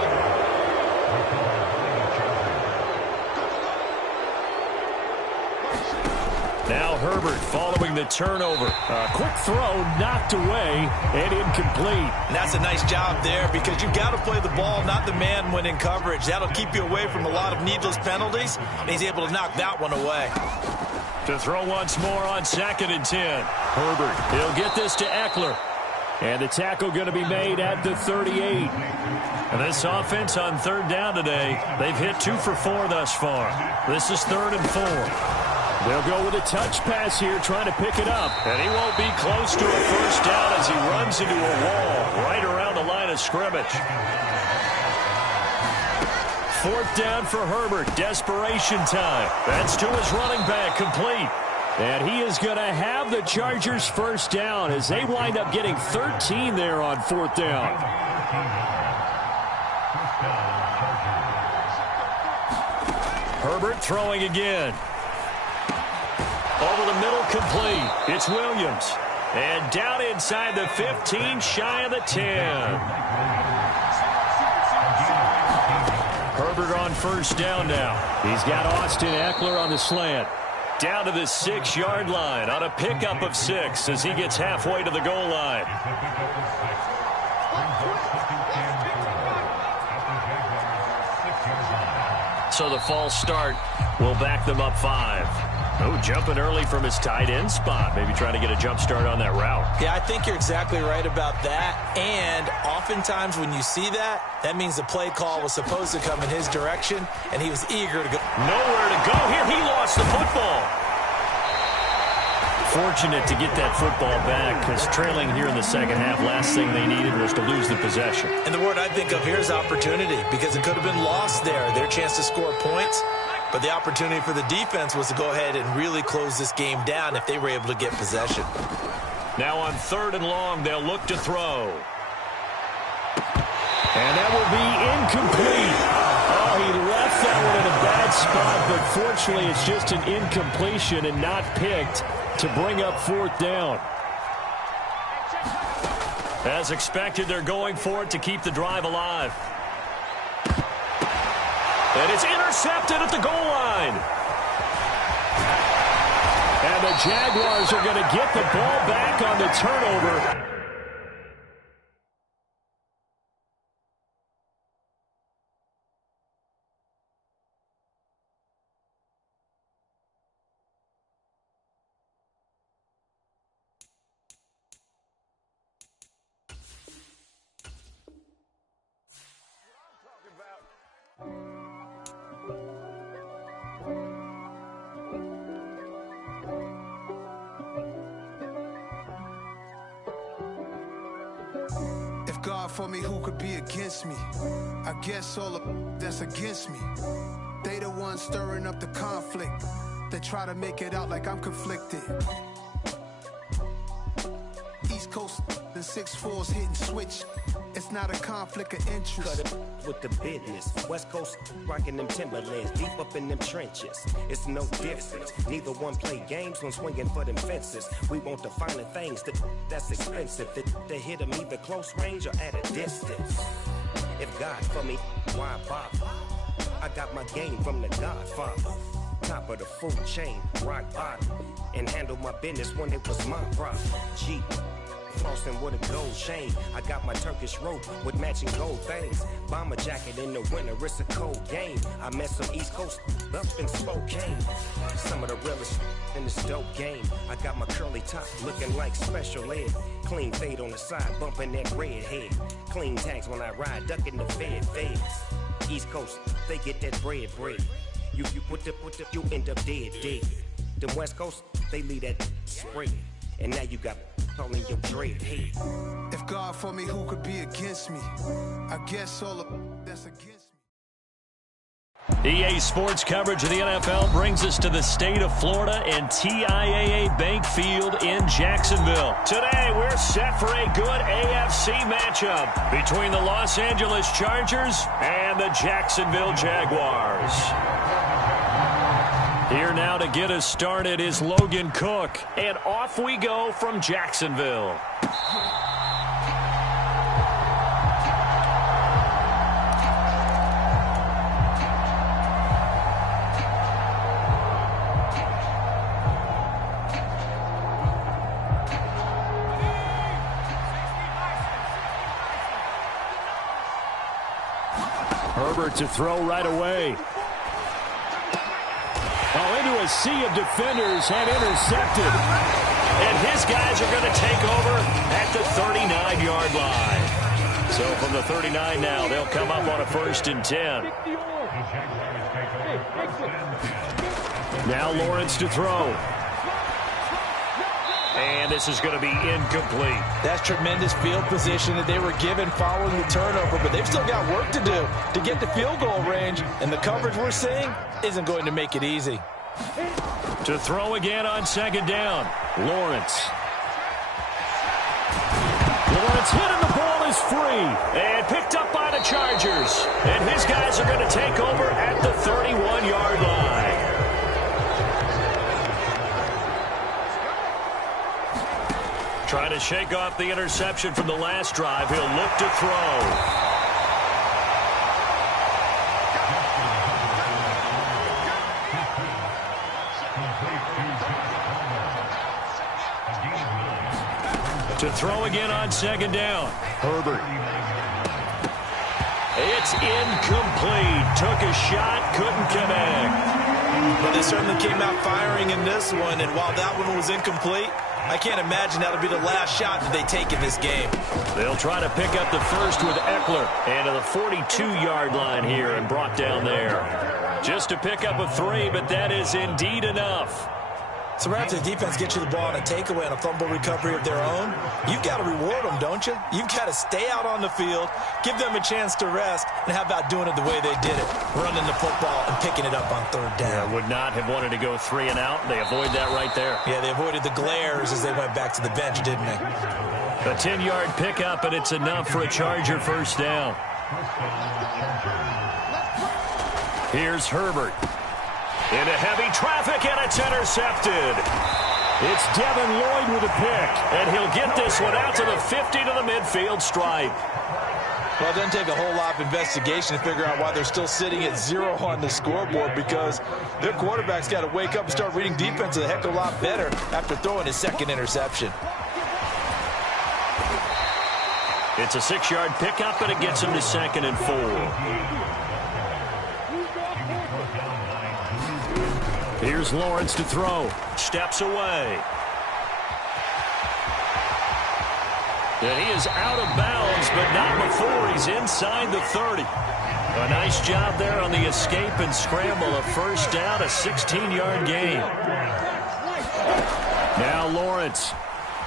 Now Herbert following the turnover. A quick throw knocked away and incomplete. And that's a nice job there because you've got to play the ball, not the man when in coverage. That'll keep you away from a lot of needless penalties, and he's able to knock that one away. To throw once more on 2nd and 10. Herbert, he'll get this to Eckler. And the tackle going to be made at the 38. And this offense on 3rd down today, they've hit 2 for 4 thus far. This is 3rd and 4. They'll go with a touch pass here, trying to pick it up. And he won't be close to a first down as he runs into a wall right around the line of scrimmage. 4th down for Herbert. Desperation time. That's to his running back, complete. And he is going to have the Chargers first down as they wind up getting 13 there on 4th down. Herbert throwing again. Over the middle, complete. It's Williams. And down inside the 15, shy of the 10. Herbert on first down now. He's got Austin Eckler on the slant. Down to the 6-yard line on a pickup of 6 as he gets halfway to the goal line. So the false start will back them up 5. Oh, jumping early from his tight end spot. Maybe trying to get a jump start on that route. Yeah, I think you're exactly right about that. And oftentimes when you see that, that means the play call was supposed to come in his direction, and he was eager to go. Nowhere to go here. He lost the football. Fortunate to get that football back because trailing here in the second half, last thing they needed was to lose the possession. And the word I think of here is opportunity because it could have been lost there. Their chance to score points. But the opportunity for the defense was to go ahead and really close this game down if they were able to get possession. Now on 3rd and long, they'll look to throw. And that will be incomplete. Oh, he left that one in a bad spot, but fortunately it's just an incompletion and not picked to bring up 4th down. As expected, they're going for it to keep the drive alive. And it's intercepted at the goal line. And the Jaguars are going to get the ball back on the turnover. God for me, who could be against me? I guess all of that's against me. They the ones stirring up the conflict. They try to make it out like I'm conflicted. East Coast The 6'4's hitting switch. It's not a conflict of interest. Cut it with the business. West Coast rocking them Timberlands, deep up in them trenches. It's no difference. Neither one play games when swinging for them fences. We want the finer things that's expensive. They hit them either close range or at a distance. If God for me, why bother? I got my game from the Godfather. Top of the food chain, rock bottom. And handle my business when it was my profit. G. Flossing with a gold chain. I got my Turkish rope with matching gold things. Bomber jacket in the winter, it's a cold game. I met some East Coast up in Spokane. Some of the realest in this dope game. I got my curly top looking like special ed. Clean fade on the side, bumping that red head. Clean tags when I ride, ducking the feds. East Coast, they get that bread. You put the, you end up dead. Them West Coast, they leave that spread. And now you got calling your dread head. If God for me, who could be against me? I guess all of that's against me. EA Sports coverage of the NFL brings us to the state of Florida and TIAA Bank Field in Jacksonville. Today, we're set for a good AFC matchup between the Los Angeles Chargers and the Jacksonville Jaguars. Here now to get us started is Logan Cook. And off we go from Jacksonville. Herbert to throw right away. Into a sea of defenders and intercepted. And his guys are going to take over at the 39-yard line. So from the 39 now, they'll come up on a 1st and 10. Now Lawrence to throw. And this is going to be incomplete. That's tremendous field position that they were given following the turnover, but they've still got work to do to get to field goal range, and the coverage we're seeing isn't going to make it easy. To throw again on 2nd down, Lawrence hit and the ball is free and picked up by the Chargers. And his guys are going to take over at the 31-yard line. Trying to shake off the interception from the last drive. He'll look to throw. To throw again on 2nd down. Herbert. It's incomplete. Took a shot, couldn't connect. But they certainly came out firing in this one, and while that one was incomplete, I can't imagine that'll be the last shot that they take in this game. They'll try to pick up the first with Eckler. And to the 42-yard line here and brought down there. Just to pick up a 3, but that is indeed enough. So right after the defense gets you the ball on a takeaway and a fumble recovery of their own, you've got to reward them, don't you? You've got to stay out on the field, give them a chance to rest, and how about doing it the way they did it, running the football and picking it up on 3rd down. Yeah, would not have wanted to go 3 and out. They avoid that right there. Yeah, they avoided the glares as they went back to the bench, didn't they? A 10-yard pickup, and it's enough for a Charger 1st down. Here's Herbert. Into heavy traffic, and it's intercepted. It's Devin Lloyd with a pick, and he'll get this one out to the 50 to the midfield stripe. Well, it doesn't take a whole lot of investigation to figure out why they're still sitting at 0 on the scoreboard, because their quarterback's got to wake up and start reading defense a heck of a lot better after throwing his 2nd interception. It's a 6-yard pickup, and it gets him to 2nd and 4. Here's Lawrence to throw. Steps away. And he is out of bounds, but not before he's inside the 30. A nice job there on the escape and scramble. A 1st down, a 16-yard gain. Now Lawrence.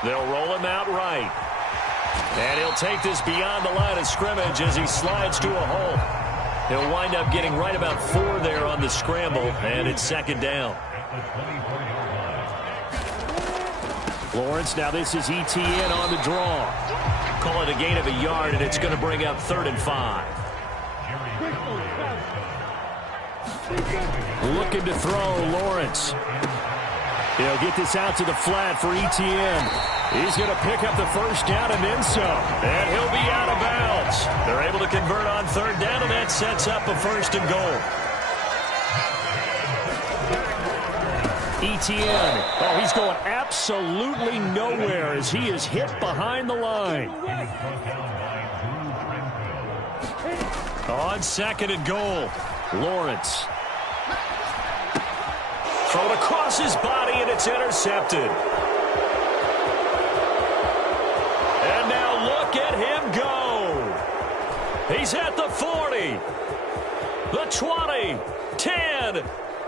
They'll roll him out right. And he'll take this beyond the line of scrimmage as he slides to a hole. He'll wind up getting right about 4 there on the scramble, and it's 2nd down. Lawrence, now this is ETN on the draw. Call it a gain of a yard, and it's going to bring up 3rd and 5. Looking to throw, Lawrence. He'll get this out to the flat for ETN. He's going to pick up the first down and then some. And he'll be out of bounds. They're able to convert on 3rd down, and that sets up a 1st and goal. ETN. Oh, he's going absolutely nowhere as he is hit behind the line. On 2nd and goal. Lawrence. Thrown across his body, and it's intercepted. And now look at him go. He's at the 40, the 20, 10,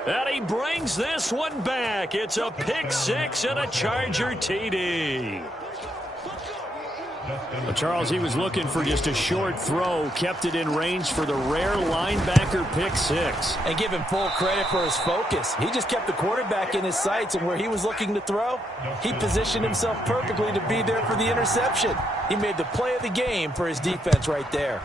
and he brings this one back. It's a pick 6 and a Charger TD. Well, Charles, he was looking for just a short throw, kept it in range for the rare linebacker pick 6. And give him full credit for his focus. He just kept the quarterback in his sights, and where he was looking to throw, he positioned himself perfectly to be there for the interception. He made the play of the game for his defense right there.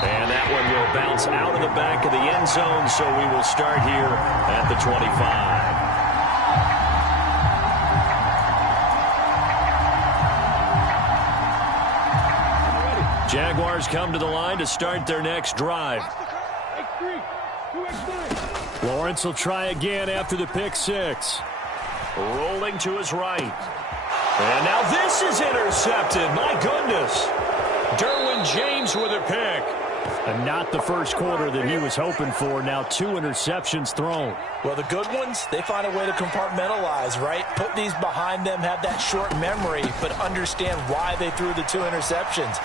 And that one will bounce out of the back of the end zone, so we will start here at the 25. Jaguars come to the line to start their next drive. Lawrence will try again after the pick 6. Rolling to his right. And now this is intercepted. My goodness. Derwin James with a pick. And not the first quarter that he was hoping for. Now 2 interceptions thrown. Well, the good ones, they find a way to compartmentalize, right? Put these behind them, have that short memory, but understand why they threw the 2 interceptions.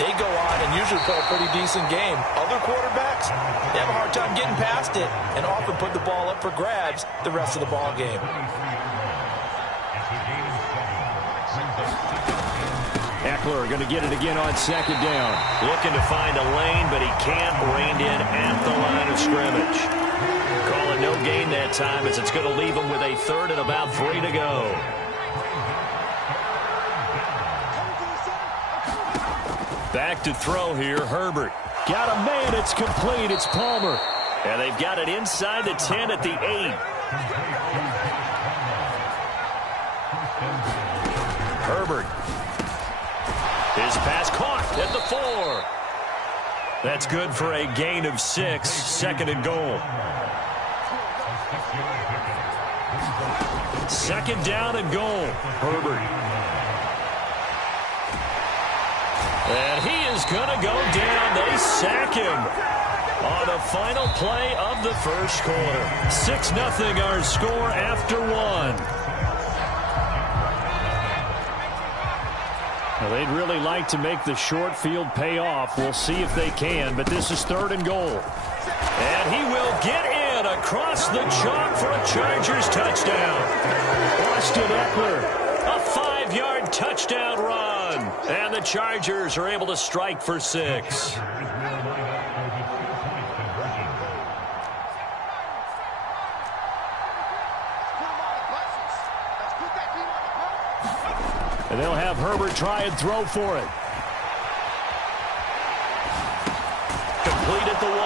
They go on and usually play a pretty decent game. Other quarterbacks, they have a hard time getting past it and often put the ball up for grabs the rest of the ball game. Eckler going to get it again on 2nd down. Looking to find a lane, but he can't. Reined in at the line of scrimmage. Call it no gain that time, as it's going to leave him with a 3rd and about 3 to go. Back to throw here, Herbert. Got a man, it's complete, it's Palmer. And they've got it inside the 10 at the 8. Herbert. His pass caught at the 4. That's good for a gain of 6, 2nd and goal. 2nd down and goal, Herbert. And he is going to go down. They sack him on the final play of the first quarter. 6-0 our score after 1. Well, they'd really like to make the short field pay off. We'll see if they can, but this is 3rd and goal. And he will get in across the chalk for a Chargers touchdown. Austin Eckler. A 5-yard touchdown run. And the Chargers are able to strike for 6. And they'll have Herbert try and throw for it. Complete at the 1.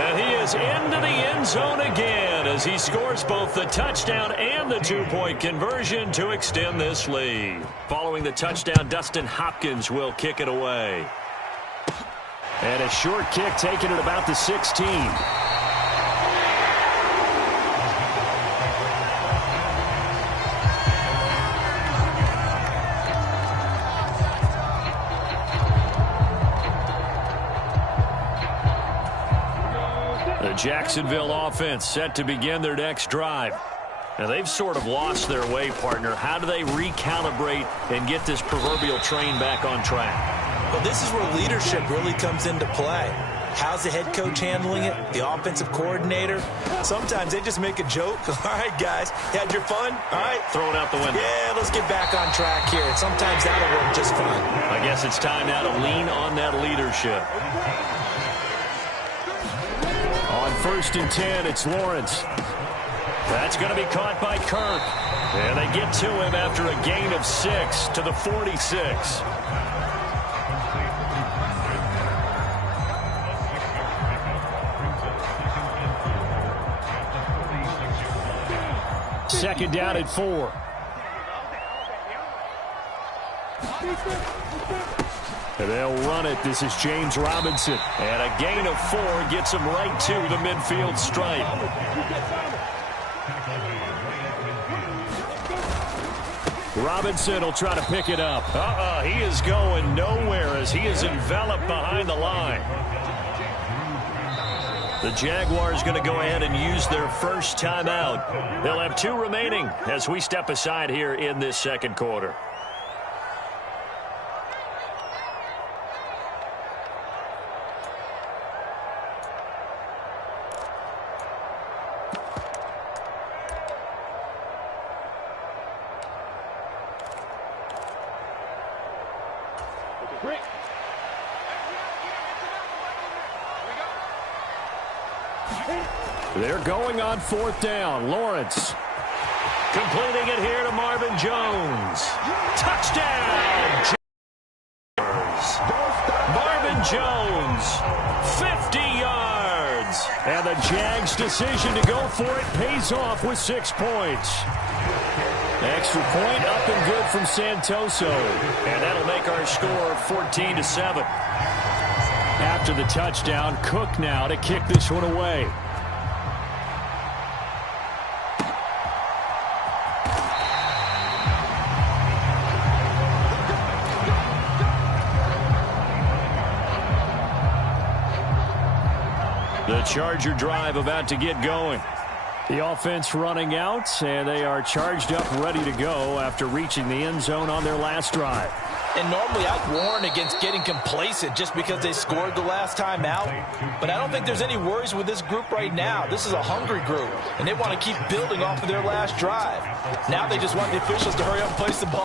And he is into the end zone again as he scores both the touchdown and the 2-point conversion to extend this lead. Following the touchdown, Dustin Hopkins will kick it away. And a short kick taken at about the 16. The Jacksonville offense set to begin their next drive. Now, they've sort of lost their way, partner. How do they recalibrate and get this proverbial train back on track? Well, this is where leadership really comes into play. How's the head coach handling it? The offensive coordinator? Sometimes they just make a joke. All right, guys, you had your fun? All right. Throw it out the window. Yeah, let's get back on track here. And sometimes that'll work just fine. I guess it's time now to lean on that leadership. On 1st and 10, it's Lawrence. That's going to be caught by Kirk. And they get to him after a gain of 6 to the 46. Second down at 4. And they'll run it. This is James Robinson. And a gain of 4 gets him right to the midfield stripe. Robinson will try to pick it up. He is going nowhere as he is enveloped behind the line. The Jaguars going to go ahead and use their first timeout. They'll have 2 remaining as we step aside here in this second quarter. They're going on 4th down. Lawrence completing it here to Marvin Jones. Touchdown! Marvin Jones, 50 yards. And the Jags' decision to go for it pays off with 6 points. Extra point up and good from Santoso. And that'll make our score 14-7. After the touchdown, Cook now to kick this one away. The Charger drive about to get going. The offense running out, and they are charged up, ready to go after reaching the end zone on their last drive. And normally I'd warn against getting complacent just because they scored the last time out. But I don't think there's any worries with this group right now. This is a hungry group, and they want to keep building off of their last drive. Now they just want the officials to hurry up and place the ball.